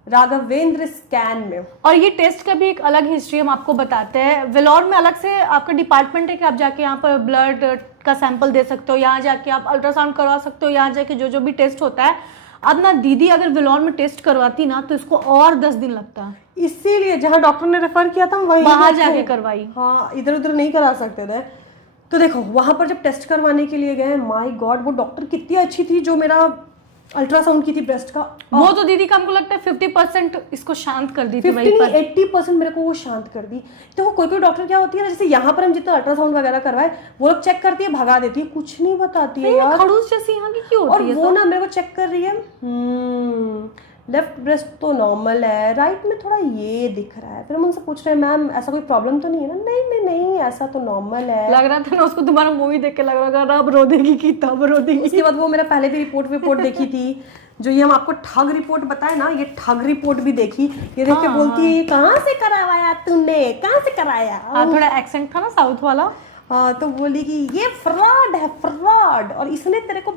राघवेंद्र स्कैन में। और ये टेस्ट का भी एक अलग हिस्ट्री हम आपको बताते हैं। वेलोर में अलग से आपका डिपार्टमेंट है कि आप जाके यहाँ पर ब्लड का सैंपल दे सकते हो, यहाँ जाके आप अल्ट्रासाउंड करवा सकते हो, यहाँ जाके जो भी टेस्ट होता है। अब ना दीदी अगर वेलोर में टेस्ट करवाती ना तो इसको और 10 दिन लगता है, इसीलिए जहाँ डॉक्टर ने रेफर किया था वहीं बाहर जाके करवाई। हाँ, इधर उधर नहीं करा सकते थे। तो देखो वहां पर जब टेस्ट करवाने के लिए गए, माय गॉड वो डॉक्टर कितनी अच्छी थी जो मेरा अल्ट्रासाउंड की थी ब्रेस्ट का। वो तो दीदी का हमको लगता है 50% इसको शांत कर दी थी, 80% मेरे को वो शांत कर दी। तो कोई डॉक्टर क्या होती है ना, जैसे यहाँ पर हम जितना अल्ट्रासाउंड वगैरह करवाए वो लोग चेक करती है, भगा देती है, कुछ नहीं बताती है यार। खड़ूस जैसी यहाँ की क्यों होती और है? वो ना मेरे को चेक कर रही है, लेफ्ट ब्रेस्ट तो नॉर्मल है, राइट में थोड़ा ये दिख रहा है। फिर हम उनसे पूछ रहे हैं मैम ऐसा कोई प्रॉब्लम तो नहीं है ना? नहीं ऐसा तो नॉर्मल है। लग रहा था ना उसको तुम्हारा मूवी देख के लग रहा था अब रो देगी कि तब रो देगी। उसके बाद वो मेरा पहले भी रिपोर्ट देखी थी, जो ये हम आपको ठग रिपोर्ट बताए ना, ये ठग रिपोर्ट भी देखी। ये देख के बोलती है कहाँ से करवाया तूने, कहाँ से कराया? हाँ, थोड़ा एक्सेंट था ना साउथ वाला। हाँ, तो बोली कि ये फ्रॉड है, फ्रॉड, और इसने तेरे को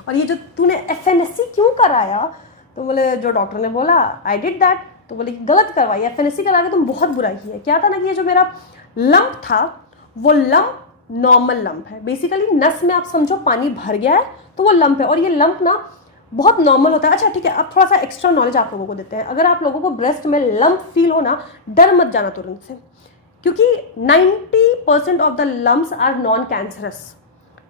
और ये जो तूने FNSC क्यों कराया? तो बोले जो डॉक्टर ने बोला आई डिड दैट। तो बोले गलत करवाई, FNSC करा के तुम बहुत बुरा किया। क्या था ना कि ये जो मेरा लंप था वो लंप नॉर्मल लंप है। बेसिकली नस में आप समझो पानी भर गया है तो वो लंप है, और ये लंप ना बहुत नॉर्मल होता है। अच्छा ठीक है, अब थोड़ा सा एक्स्ट्रा नॉलेज आप लोगों को देते हैं। अगर आप लोगों को ब्रेस्ट में लंप फील हो ना, डर मत जाना तुरंत से, क्योंकि 90% of the lumps are non cancerous,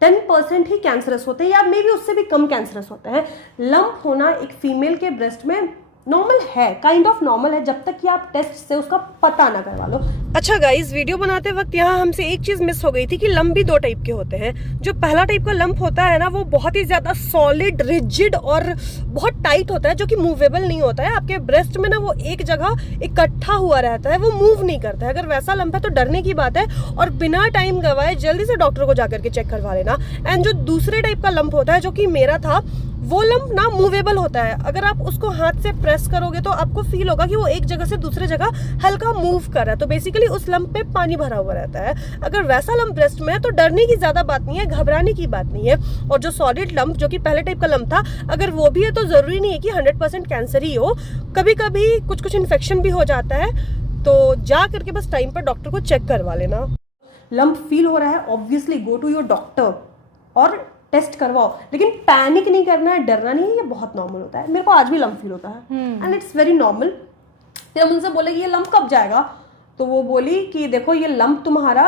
10% ही कैंसरस होते हैं, या मे बी उससे भी कम कैंसरस होते हैं। लंप होना एक फीमेल के ब्रेस्ट में नॉर्मल है, काइंड ऑफ नॉर्मल है, जब तक कि आप टेस्ट से उसका पता ना करवा लो। अच्छा गाइस, वीडियो बनाते वक्त यहाँ हमसे एक चीज मिस हो गई थी कि लंप भी 2 टाइप के होते हैं। जो पहला टाइप का लंप होता है ना, वो बहुत ही ज्यादा सॉलिड, रिजिड और बहुत टाइट होता है, जो कि मूवेबल नहीं होता है। आपके ब्रेस्ट में ना वो एक जगह इकट्ठा हुआ रहता है, वो मूव नहीं करता है। अगर वैसा लंप है तो डरने की बात है, और बिना टाइम गवाए जल्दी से डॉक्टर को जाकर के चेक करवा लेना। एंड जो दूसरे टाइप का लंप होता है, जो कि मेरा था, वो लंप ना मूवेबल होता है, अगर आप उसको हाथ से प्रेस करोगे तो आपको फील होगा कि वो एक जगह से दूसरे जगह हल्का मूव कर रहा है, तो बेसिकली उस लंप पे पानी भरा हुआ रहता है। अगर वैसा लंप ब्रेस्ट में है तो डरने की ज्यादा बात नहीं है, घबराने की बात नहीं है। और जो सॉलिड लंप जो कि पहले टाइप का लंप था, अगर वो भी है तो जरूरी नहीं है कि 100% कैंसर ही हो, कभी कभी कुछ इन्फेक्शन भी हो जाता है, तो जा करके बस टाइम पर डॉक्टर को चेक करवा लेना। लंप फील हो रहा है, obviously go to your doctor और टेस्ट करवाओ, लेकिन पैनिक नहीं करना है, डरना नहीं है, ये बहुत नॉर्मल होता है। मेरे को आज भी लंप फील होता है एंड इट्स वेरी नॉर्मल। फिर हम उनसे बोले कि ये लंप कब जाएगा, तो वो बोली कि देखो ये लंप तुम्हारा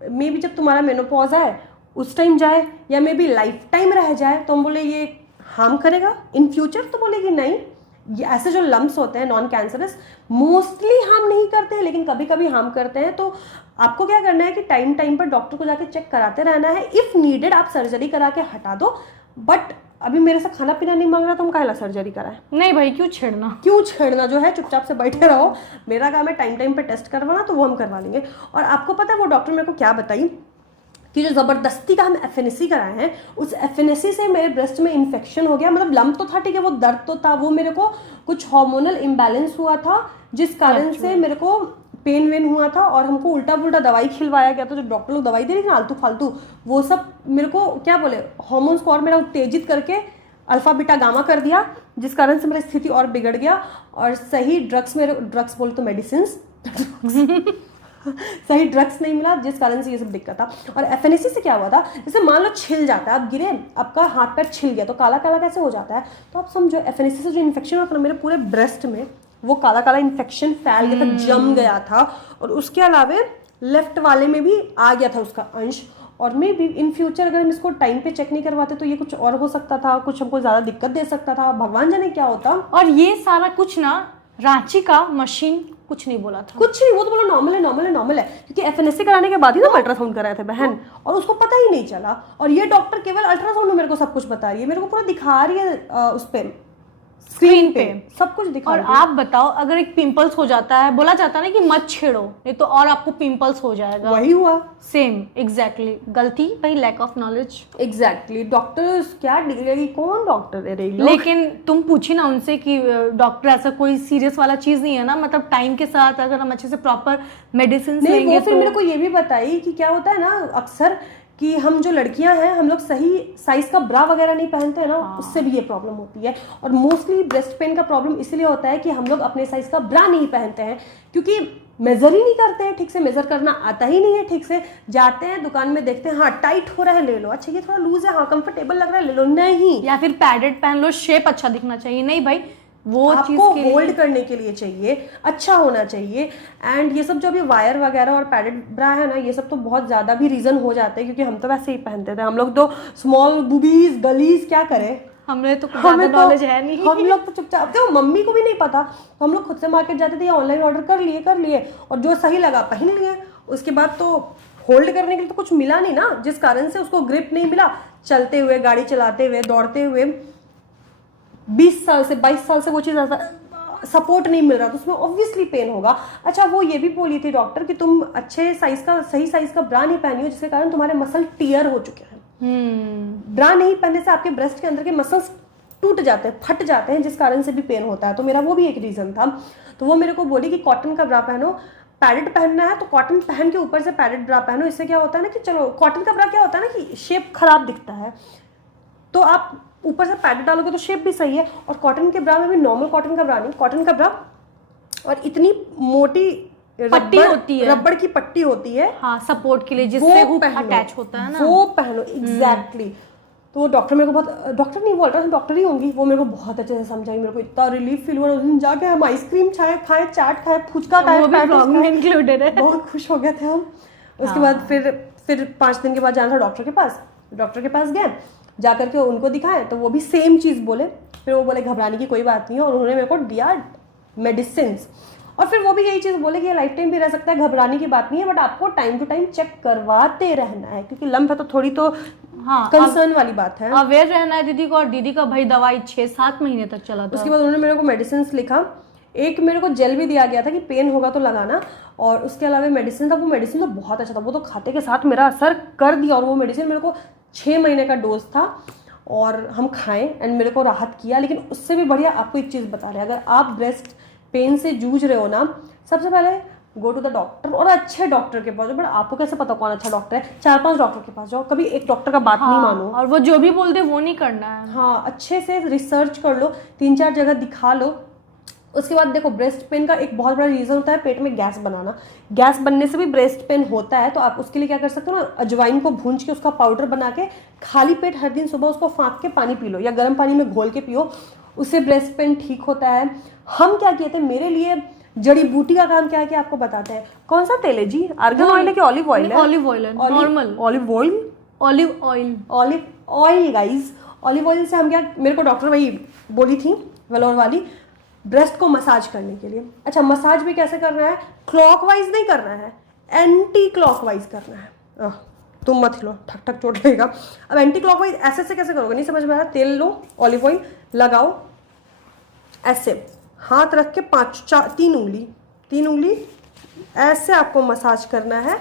मे बी जब तुम्हारा मेनोपॉज है उस टाइम जाए, या मे बी लाइफ टाइम रह जाए। तो हम बोले ये हार्म करेगा इन फ्यूचर, तो बोले कि नहीं, ये ऐसे जो लम्प्स होते हैं नॉन कैंसरस मोस्टली हार्म नहीं करते हैं, लेकिन कभी कभी हार्म करते हैं। तो आपको क्या करना है कि टाइम टाइम पर डॉक्टर को जाके चेक कराते रहना है। इफ नीडेड आप सर्जरी करा के हटा दो, बट अभी मेरे से खाना पीना नहीं मांग रहा तो हम काहेला सर्जरी कराएं? नहीं भाई, क्यों छेड़ना जो है चुपचाप से बैठे रहो। मेरा काम है टाइम टाइम पे टेस्ट करवाना, तो वो हम करवा लेंगे। और आपको पता है वो डॉक्टर मेरे को क्या बताई कि जो ज़बरदस्ती का हम FNAC कराए हैं, उस FNAC से मेरे ब्रेस्ट में इन्फेक्शन हो गया। मतलब लंप तो था ठीक है, वो दर्द तो था, वो मेरे को कुछ हार्मोनल इम्बैलेंस हुआ था जिस कारण से मेरे को पेन वेन हुआ था, और हमको उल्टा पुल्टा दवाई खिलवाया गया था। जो डॉक्टर लोग दवाई दे रहे थे आलतू फालतू, वो सब मेरे को क्या बोले हार्मोन्स को और मेरा उत्तेजित करके अल्फा बीटा गामा कर दिया, जिस कारण से मेरी स्थिति और बिगड़ गया। और सही ड्रग्स बोले तो मेडिसिन सही ड्रग्स नहीं मिला, जिस कारण से ये सब दिक्कत था। और FNAC से क्या हुआ था, जैसे मान लो छिल जाता है, आप गिरे, आपका हाथ पैर छिल गया तो काला काला कैसे हो जाता है, तो आप समझो FNAC से जो इन्फेक्शन होता है मेरे पूरे ब्रेस्ट में, वो काला काला इन्फेक्शन फैल गया था, जम गया था। और उसके अलावा लेफ्ट वाले में भी आ गया था उसका अंश। और मे बी इन फ्यूचर अगर हम इसको टाइम पे चेक नहीं करवाते तो ये कुछ और हो सकता था, कुछ हमको ज़्यादा दिक्कत दे सकता था, भगवान जाने क्या होता। और ये सारा कुछ ना रांची का मशीन कुछ नहीं बोला था, कुछ नहीं, वो तो बोला नॉर्मल है क्योंकि FNAC कराने के बाद ही ना अल्ट्रासाउंड कराए थे बहन, और उसको पता ही नहीं चला। और ये डॉक्टर केवल अल्ट्रासाउंड में मेरे को सब कुछ बता रही है, मेरे को पूरा दिखा रही है उस पे स्क्रीन पे सब कुछ दिखा। और आप बताओ, अगर एक पिंपल्स हो जाता है, बोला जाता है ना कि मत छेड़ो नहीं तो और आपको पिंपल्स हो जाएगा, वही हुआ सेम एग्जैक्टली। गलती भाई, lack of knowledge. Exactly. Doctors क्या डिग्री, कौन डॉक्टर है रे लोग? लेकिन तुम पूछी ना उनसे कि डॉक्टर ऐसा कोई सीरियस वाला चीज नहीं है ना, मतलब टाइम के साथ अगर हम अच्छे से प्रॉपर मेडिसिन लेंगे। वो फिर मेरे को ये भी बताई कि क्या होता है ना अक्सर कि हम जो लड़कियां हैं, हम लोग सही साइज का ब्रा वगैरह नहीं पहनते हैं ना, उससे भी ये प्रॉब्लम होती है। और मोस्टली ब्रेस्ट पेन का प्रॉब्लम इसलिए होता है कि हम लोग अपने साइज का ब्रा नहीं पहनते हैं, क्योंकि मेजर ही नहीं करते हैं ठीक से, मेजर करना आता ही नहीं है ठीक से। जाते हैं दुकान में, देखते हैं हाँ टाइट हो रहा है ले लो, अच्छा ये थोड़ा लूज है, हाँ कंफर्टेबल लग रहा है ले लो, नहीं। या फिर पैडेड पहन लो, शेप अच्छा दिखना चाहिए, नहीं भाई वो आपको होल्ड करने के लिए चाहिए, अच्छा होना चाहिए। एंड ये सब जो अभी वायर वगैरह और पैडेड ब्रा है ना, ये सब तो बहुत ज्यादा भी रीजन हो जाते हैं, क्योंकि हम तो वैसे ही पहनते थे, हम लोग तो स्मॉल बूबीज गलीज क्या करें, हमें तो नॉलेज है नहीं। हम लोग तो चुपचाप थे, मम्मी को भी नहीं पता, तो हम लोग खुद से मार्केट जाते थे या ऑनलाइन ऑर्डर कर लिए और जो सही लगा पहन लिए। उसके बाद तो होल्ड करने के लिए तो कुछ मिला नहीं ना, जिस कारण से उसको ग्रिप नहीं मिला। चलते हुए, गाड़ी चलाते हुए, दौड़ते हुए 20 साल से 22 साल से वो चीज़ सपोर्ट नहीं मिल रहा, तो उसमें ऑब्वियसली पेन होगा। अच्छा वो ये भी बोली थी डॉक्टर कि तुम अच्छे साइज का, सही साइज का ब्रा नहीं पहनी हो, जिसके कारण तुम्हारे मसल टियर हो चुके हैं। ब्रा नहीं पहनने से आपके ब्रेस्ट के अंदर के मसल्स टूट जाते हैं, फट जाते हैं, जिस कारण से भी पेन होता है। तो मेरा वो भी एक रीजन था। तो वो मेरे को बोली कि कॉटन का ब्रा पहनो, पैडेड पहनना है तो कॉटन पहन के ऊपर से पैडेड ब्रा पहनो। इससे क्या होता है ना कि चलो कॉटन का ब्रा क्या होता है ना कि शेप खराब दिखता है, तो आप ऊपर से पैडेड डालोगे तो शेप भी सही है। और कॉटन के ब्रा में भी नॉर्मल कॉटन का ब्रा नहीं, कॉटन का ब्रा और इतनी मोटी पट्टी होती है, रबड़ की पट्टी होती है, हाँ सपोर्ट के लिए, जिससे हुक अटैच होता है ना, वो पहनो। एग्जैक्टली। तो डॉक्टर मेरे को बहुत, डॉक्टर नहीं बोल रहा, डॉक्टर ही होंगी, वो मेरे को बहुत अच्छे से समझाई। मेरे को इतना रिलीफ फील हुआ। उस दिन जाके हम आइसक्रीम खाए, चाट खाए, फुचका खाए, इंक्लूडेड है, बहुत खुश हो गए थे हम। उसके बाद फिर 5 दिन के बाद जाना था डॉक्टर के पास। डॉक्टर के पास गए, जा करके उनको दिखाए तो वो भी सेम चीज़ बोले। फिर वो बोले घबराने की कोई बात नहीं है, और उन्होंने मेरे को दिया मेडिसिन। और फिर वो भी यही चीज़ बोले कि ये लाइफ टाइम भी रह सकता है, घबराने की बात नहीं है, बट आपको टाइम टू टाइम चेक करवाते रहना है, क्योंकि लंप है तो थोड़ी तो हाँ कंसर्न वाली बात है। अवेयर रहना है दीदी को। और दीदी का भाई दवाई 6-7 महीने तक चला था। उसके बाद उन्होंने मेरे को मेडिसिन लिखा, एक मेरे को जेल भी दिया गया था कि पेन होगा तो लगाना, और उसके अलावा मेडिसिन था। वो मेडिसिन तो बहुत अच्छा था, वो तो खाते के साथ मेरा असर कर दिया। और वो मेडिसिन मेरे को 6 महीने का डोज था, और हम खाएं, एंड मेरे को राहत किया। लेकिन उससे भी बढ़िया आपको एक चीज़ बता रहे हैं, अगर आप ब्रेस्ट पेन से जूझ रहे हो ना, सबसे पहले गो टू द डॉक्टर, और अच्छे डॉक्टर के पास जाओ। बट आपको कैसे पता कौन अच्छा डॉक्टर है? 4-5 डॉक्टर के पास जाओ, कभी एक डॉक्टर का बात नहीं मानो। और वो जो भी बोल दे वो नहीं करना है। हाँ, अच्छे से रिसर्च कर लो, 3-4 जगह दिखा लो। उसके बाद देखो, ब्रेस्ट पेन का एक बहुत बड़ा रीज़न होता है पेट में गैस बनाना। गैस बनने से भी ब्रेस्ट पेन होता है, तो आप उसके लिए क्या कर सकते हो ना, अजवाइन को भूंज के उसका पाउडर बना के खाली पेट हर दिन सुबह उसको फाँक के पानी पी लो, या गर्म पानी में घोल के पियो, उससे ब्रेस्ट पेन ठीक होता है। हम क्या किए थे, मेरे लिए जड़ी बूटी का काम क्या है कि आपको बताते हैं। कौन सा तेल है जी? आर्गन ऑयल है कि ऑलिव ऑयल है? ऑलिव ऑयल है, normal olive oil, olive oil, olive oil guys. Olive oil से हम क्या, मेरे को डॉक्टर वही बोली थी वेलोर वाली, ब्रेस्ट को मसाज करने के लिए। अच्छा, मसाज भी कैसे करना है? क्लॉकवाइज नहीं करना है, एंटी क्लॉकवाइज करना है। तुम मत हिलो, ठक ठक चोट लगेगा। अब एंटी क्लॉकवाइज ऐसे से कैसे करोगे, नहीं समझ में आ रहा? तेल लो, ऑलिव ऑयल लगाओ, ऐसे हाथ रख के 3 उंगली ऐसे आपको मसाज करना है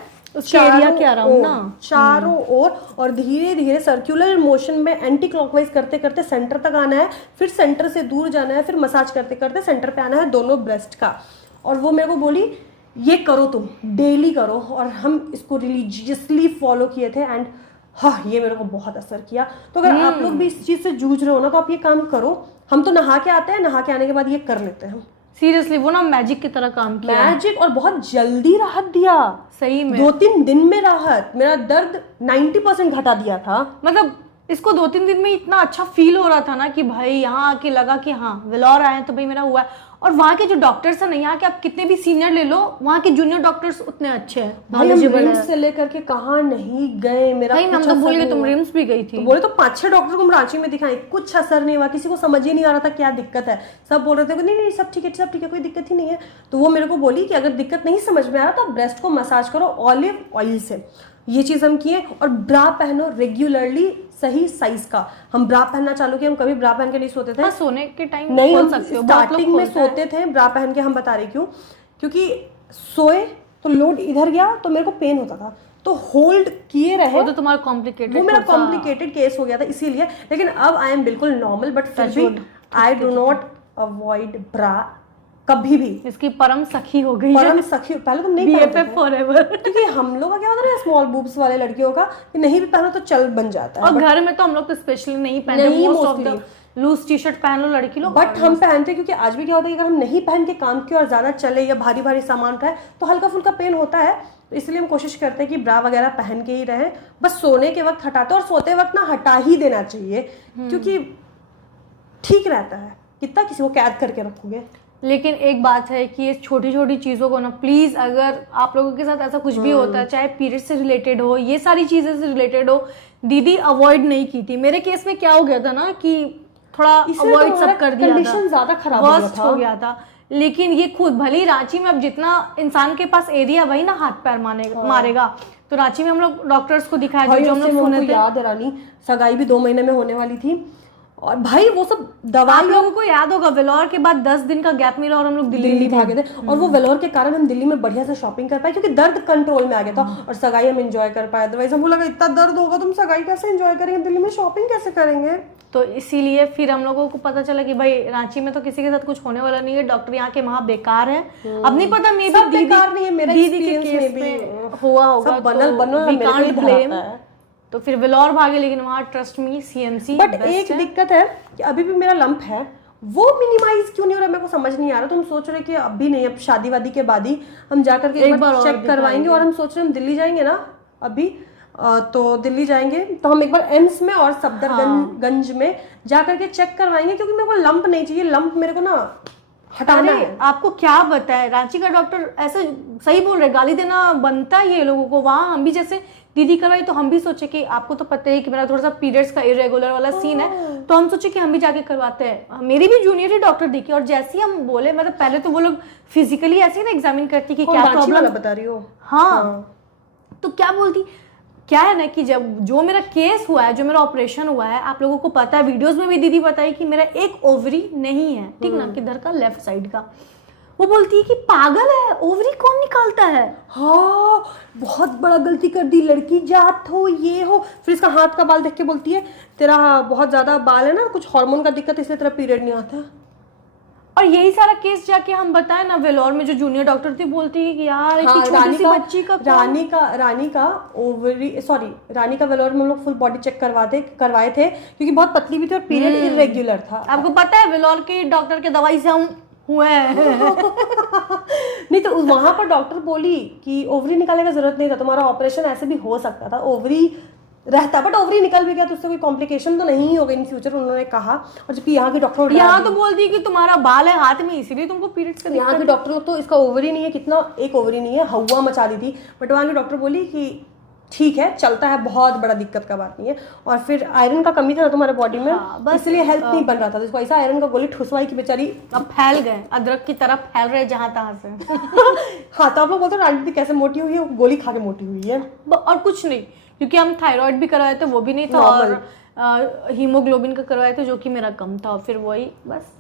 चारों ओर, और धीरे धीरे सर्कुलर मोशन में एंटी क्लॉकवाइज करते करते सेंटर तक आना है, फिर सेंटर से दूर जाना है, फिर मसाज करते करते सेंटर पे आना है दोनों ब्रेस्ट का। और वो मेरे को बोली ये करो, तुम डेली करो, और हम इसको रिलीजियसली फॉलो किए थे, एंड हाँ, ये मेरे को बहुत असर किया। तो अगर आप लोग भी इस चीज़ से जूझ रहे हो ना, तो आप ये काम करो। हम तो नहा के आते हैं, नहा के आने के बाद ये कर लेते हैं हम। सीरियसली वो ना मैजिक की तरह काम किया, मैजिक, और बहुत जल्दी राहत दिया, सही में 2-3 दिन में राहत। मेरा दर्द 90% घटा दिया था। मतलब इसको 2-3 दिन में इतना अच्छा फील हो रहा था ना कि भाई यहाँ आके लगा कि हाँ वेलोर आए तो भाई मेरा हुआ है। और वहाँ के जो डॉक्टर्स हैं ना, यहाँ के आप कितने भी सीनियर ले लो, वहाँ के जूनियर डॉक्टर्स उतने अच्छे हैं। भाई हम रिम्स से लेकर के कहाँ नहीं गए, मेरा हम तो बोल गए तुम रिम्स भी गई थी, तो बोले तो 5-6 डॉक्टर को हम रांची में दिखाए, कुछ असर नहीं हुआ, किसी को समझ ही नहीं आ रहा था क्या दिक्कत है। सब बोल रहे थे नहीं नहीं सब ठीक है, सब ठीक है, कोई दिक्कत ही नहीं है। तो वो मेरे को बोली कि अगर दिक्कत नहीं समझ में आ रहा तो आप ब्रेस्ट को मसाज करो ऑलिव ऑयल से। ये चीज़ हम किए, और ब्रा पहनो रेगुलरली, सही साइज का। हम ब्रा पहनना चालू किया, हम कभी ब्रा पहन के नहीं सोते थे। हाँ, सोने के टाइम नहीं, हम स्टार्टिंग में सोते थे ब्रा पहन के। हम बता रहे क्यों, क्योंकि सोए तो लोड इधर गया तो मेरे को पेन होता था, तो होल्ड किए रहे। तो तुम्हारा कॉम्प्लिकेटेड, वो मेरा कॉम्प्लिकेटेड केस हो गया था इसीलिए। लेकिन अब आई एम बिल्कुल नॉर्मल, बट फिर भी आई डू नॉट अवॉइड ब्रा कभी भी। इसकी परम सखी हो गई, परम सखी। पहले तुम नहीं BFF forever। क्योंकि हम लोग का क्या होता है ना, स्मॉल बूब्स वाले लड़कियों का, कि नहीं भी पहनो तो चल बन जाता है। और घर में तो हम लोग तो स्पेशली नहीं पहनते, most of the loose T shirt पहन लो लड़की लोग, बट हम पहनते, क्योंकि आज भी क्या होता है कि अगर हम नहीं पहन के काम किए और ज्यादा चले या भारी भारी सामान उठाए तो हल्का फुल्का पेन होता है। तो इसलिए हम कोशिश करते हैं कि ब्रा वगैरह पहन के ही रहे, बस सोने के वक्त हटाते, और सोते वक्त ना हटा ही देना चाहिए, क्योंकि ठीक रहता है। कितना किसी को कैद करके रखोगे। लेकिन एक बात है कि ये छोटी छोटी चीज़ों को ना प्लीज़, अगर आप लोगों के साथ ऐसा कुछ भी होता है, चाहे पीरियड से रिलेटेड हो, ये सारी चीज़ें से रिलेटेड हो, दीदी अवॉइड नहीं की थी। मेरे केस में क्या हो गया था ना कि थोड़ा अवॉइड सब कर दिया था, कंडीशन ज़्यादा खराब हो गया था। लेकिन ये खुद भले ही रांची में अब जितना इंसान के पास एरिया वही ना हाथ पैर मारेगा, तो रांची में हम लोग डॉक्टर्स को दिखाया जो हम लोग सुने थे। याद है रानी, सगाई भी 2 महीने में होने वाली थी, और भाई वो सब दवाई, आप लोगों को याद होगा वेलोर के बाद 10 दिन का गैप मिला और हम लोग दिल्ली भागे थे। और वो वेलोर के कारण हम दिल्ली में बढ़िया से शॉपिंग कर पाए, क्योंकि दर्द कंट्रोल में आ गया था, और सगाई हम एंजॉय कर पाए। अदरवाइज हमको लगा इतना दर्द होगा, तुम सगाई कैसे एंजॉय करेंगे, दिल्ली में शॉपिंग कैसे करेंगे। तो इसीलिए फिर हम लोगों को पता चला कि भाई रांची में तो किसी के साथ कुछ होने वाला नहीं है, डॉक्टर यहाँ के वहाँ बेकार है। अब नहीं पता, मे बी दीदी के केस में हुआ होगा, तो फिर वेलोर भागे। लेकिन वहाँ ट्रस्ट मी CMC बट एक दिक्कत है कि अभी भी मेरा लंप है, वो मिनिमाइज क्यों नहीं हो रहा, मेरे को समझ नहीं आ रहा। तो हम सोच रहे कि अभी नहीं, अब शादी वादी के बाद ही हम जाकर के एक बार चेक करवाएंगे। और हम सोच रहे हैं हम दिल्ली जाएंगे ना अभी, तो दिल्ली जाएंगे तो हम एक बार एम्स में और सफदरगंज में जाकर के चेक करवाएंगे, क्योंकि मेरे को लंप नहीं चाहिए। लंप मेरे को ना हटाना है। आपको क्या बताए, रांची का डॉक्टर ऐसे सही बोल रहे, गाली देना बनता है ये लोगों को। वहाँ हम भी जैसे दीदी करवाई तो हम भी सोचे कि आपको तो पता है कि मेरा थोड़ा सा पीरियड्स का इरेगुलर वाला सीन है, तो हम सोचे कि हम भी जाके करवाते हैं। मेरी भी जूनियर ही डॉक्टर दिखी, और जैसे ही हम बोले, मतलब पहले तो वो लोग फिजिकली ऐसे ही ना एग्जामिन करती कि क्या प्रॉब्लम बता रही हो। हाँ, तो क्या बोलती, क्या है ना कि जब जो मेरा केस हुआ है, जो मेरा ऑपरेशन हुआ है, आप लोगों को पता है, वीडियोस में भी दीदी बताई कि मेरा एक ओवरी नहीं है, ठीक ना, किधर का, लेफ्ट साइड का। वो बोलती है कि पागल है, ओवरी कौन निकालता है। हाँ, बहुत बड़ा गलती कर दी, लड़की जात हो ये हो। फिर इसका हाथ का बाल देख के बोलती है तेरा बहुत ज्यादा बाल है ना, कुछ हार्मोन का दिक्कत इसलिए तेरा पीरियड नहीं आता। और यही सारा केस जाके हम बताएं ना, वेलोर में जो जूनियर डॉक्टर थी बोलती है कि यार इतनी छोटी सी बच्ची का रानी का वेलोर में हम लोग फुल बॉडी चेक करवाए थे क्योंकि बहुत पतली भी थी और पीरियड इरेगुलर था। आपको पता है वेलोर के डॉक्टर के दवाई से हम हुए नहीं तो वहां पर डॉक्टर बोली कि ओवरी निकालने का जरूरत नहीं था, तुम्हारा ऑपरेशन ऐसे भी हो सकता था, ओवरी रहता, बट ओवरी निकल भी गया तो उससे कोई कॉम्प्लिकेशन तो नहीं होगा इन फ्यूचर, उन्होंने कहा। और जबकि यहाँ के डॉक्टर यहाँ तो बोल दी कि तुम्हारा बाल है हाथ में इसीलिए तुमको पीरियड्स का। यहाँ के डॉक्टर लोग तो इसका ओवरी नहीं है, कितना एक ओवरी नहीं है, हवा मचा दी थी। बट वहाँ के डॉक्टर बोली कि ठीक है चलता है, बहुत बड़ा दिक्कत का बात नहीं है। और फिर आयरन का कमी था ना तुम्हारे बॉडी में, इसलिए हेल्थ नहीं बन रहा था, इसको ऐसा आयरन का गोली ठुसवाई की बेचारी अब फैल गए, अदरक की तरफ फैल रहे जहां तहां से। हाँ, तो आप लोग बोलते हो रानी कैसे मोटी हुई है, वो गोली खा के मोटी हुई है। और कुछ नहीं, क्योंकि हम थायराइड भी करवाए थे, वो भी नहीं था, और हीमोग्लोबिन का करवाए थे जो कि मेरा कम था। और फिर वही बस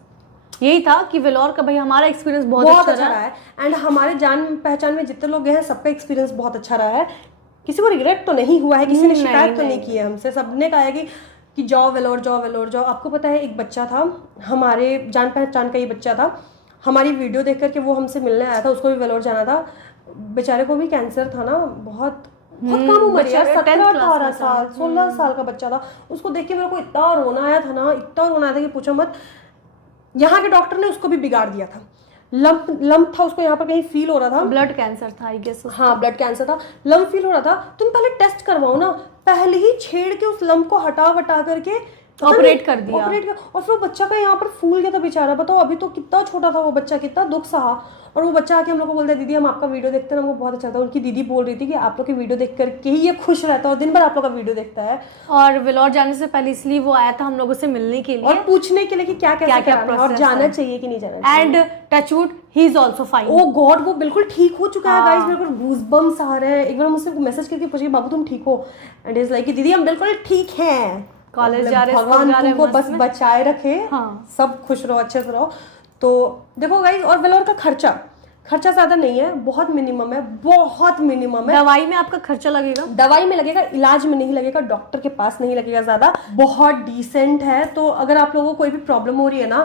यही था कि वेलोर का भाई हमारा एक्सपीरियंस बहुत अच्छा रहा है। एंड हमारे जान पहचान में जितने लोग गए हैं सबका एक्सपीरियंस बहुत अच्छा रहा है, किसी को रिग्रेट तो नहीं हुआ है, किसी ने शिकायत तो नहीं की है हमसे, सबने कहा है कि जाओ वेलोर जाओ वेलोर जाओ। आपको पता है एक बच्चा था, हमारे जान पहचान का ही बच्चा था, हमारी वीडियो देख करके वो हमसे मिलने आया था, उसको भी वेलोर जाना था, बेचारे को भी कैंसर था ना, बहुत कम उम्र, 17-18 साल 16 साल का बच्चा था। उसको देख के मेरे को इतना रोना आया था ना, इतना रोना आया था कि पूछो मत। यहाँ के डॉक्टर ने उसको भी बिगाड़ दिया था, लंप था उसको यहाँ पर कहीं फील हो रहा था, ब्लड कैंसर था आई गेस। हाँ ब्लड कैंसर था, लंप फील हो रहा था। तुम पहले टेस्ट करवाओ ना, पहले ही छेड़ के उस लंप को हटा करके ऑपरेट कर दिया, और फिर वो बच्चा का यहाँ पर फूल गया था बेचारा। बताओ अभी तो कितना छोटा था वो बच्चा, कितना दुख सहा। और वो बच्चा आके हम लोग को बोलता है दीदी हम आपका वीडियो देखते हैं, हमको बहुत अच्छा था। उनकी दीदी बोल रही थी कि आप लोग की वीडियो देख करके ही ये खुश रहता है और दिन भर आप लोग का वीडियो देखता है। और वेलोर जाने से पहले इसलिए वो आया था हम लोगों से मिलने के लिए और पूछने के लिए कि क्या और जाना चाहिए कि नहीं जाना चाहिए। And touchwood he is also fine. Oh God, वो बिल्कुल ठीक हो चुका है गाइस, मेरे को गूज़बम्स आ रहे हैं। एक बार मुझसे मैसेज करके पूछिए बाबू तुम ठीक हो, एंड इज लाइक दीदी हम बिल्कुल ठीक हैं, कॉलेज जा रहे हैं, भगवान तुमको बस बचाए रखे। हाँ, सब खुश रहो, अच्छे से रहो। तो देखो गाइस, और वेलोर का खर्चा ज्यादा नहीं है, बहुत मिनिमम है, बहुत मिनिमम है। दवाई में आपका खर्चा लगेगा, दवाई में लगेगा, इलाज में नहीं लगेगा, डॉक्टर के पास नहीं लगेगा ज्यादा, बहुत डिसेंट है। तो अगर आप लोगों को कोई भी प्रॉब्लम हो रही है ना,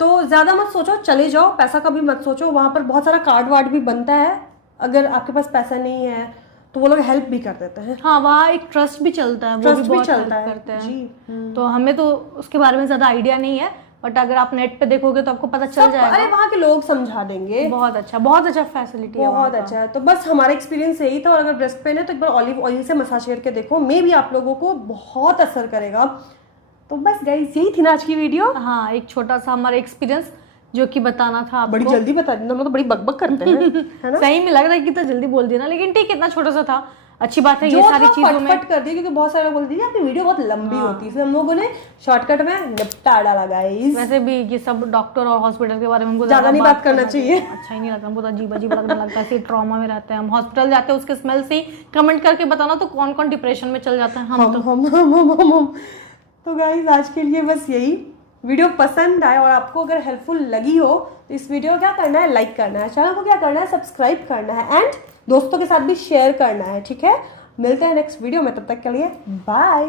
तो ज्यादा मत सोचो, चले जाओ, पैसा का भी मत सोचो। वहां पर बहुत सारा कार्ड वार्ड भी बनता है, अगर आपके पास पैसा नहीं है तो वो लोग हेल्प भी कर देते हैं। हाँ, वहाँ एक ट्रस्ट भी चलता है, ट्रस्ट भी चलता है करते हैं जी। तो हमें तो उसके बारे में ज्यादा आइडिया नहीं है, बट अगर आप नेट पे देखोगे तो आपको पता चल जाएगा। अरे वहाँ के लोग समझा देंगे, बहुत अच्छा फैसिलिटी है, बहुत अच्छा है। तो बस हमारा एक्सपीरियंस यही था। और अगर ब्रेस्ट पेन है तो एक बार ऑलिव ऑयल से मसाज करके देखो, मे भी आप लोगों को बहुत असर करेगा। तो बस गाइस यही थी ना आज की वीडियो। हाँ, एक छोटा सा हमारा एक्सपीरियंस जो कि बताना था आपको। बड़ी जल्दी बता दी, हम लोग तो बड़ी बकबक करते हैं है ना? सही में लग रहा है कि तो जल्दी बोल दिया ना, लेकिन ठीक, इतना छोटा सा था, अच्छी बात है। ये सारी चीजों में फट कर दी, क्योंकि बहुत सारे लोग बोलते हैं आपकी वीडियो बहुत लंबी होती है, इसलिए हम लोगों ने शॉर्टकट में निपटा डाला गाइस। वैसे भी ये सब डॉक्टर और हॉस्पिटल के बारे में हमको ज्यादा नहीं बात करना चाहिए, अच्छा ही नहीं लगता, हमको अजीब अजीब लगने लगता है। ट्रॉमा में रहते हैं हम, हॉस्पिटल जाते हैं उसके स्मेल से ही कमेंट करके बताना तो कौन कौन डिप्रेशन में चल जाता है। हम तो गाइस आज के लिए बस यही। वीडियो पसंद आए और आपको अगर हेल्पफुल लगी हो तो इस वीडियो को क्या करना है, लाइक करना है, चैनल को क्या करना है, सब्सक्राइब करना है, एंड दोस्तों के साथ भी शेयर करना है, ठीक है? मिलते हैं नेक्स्ट वीडियो में, तब तक के लिए बाय।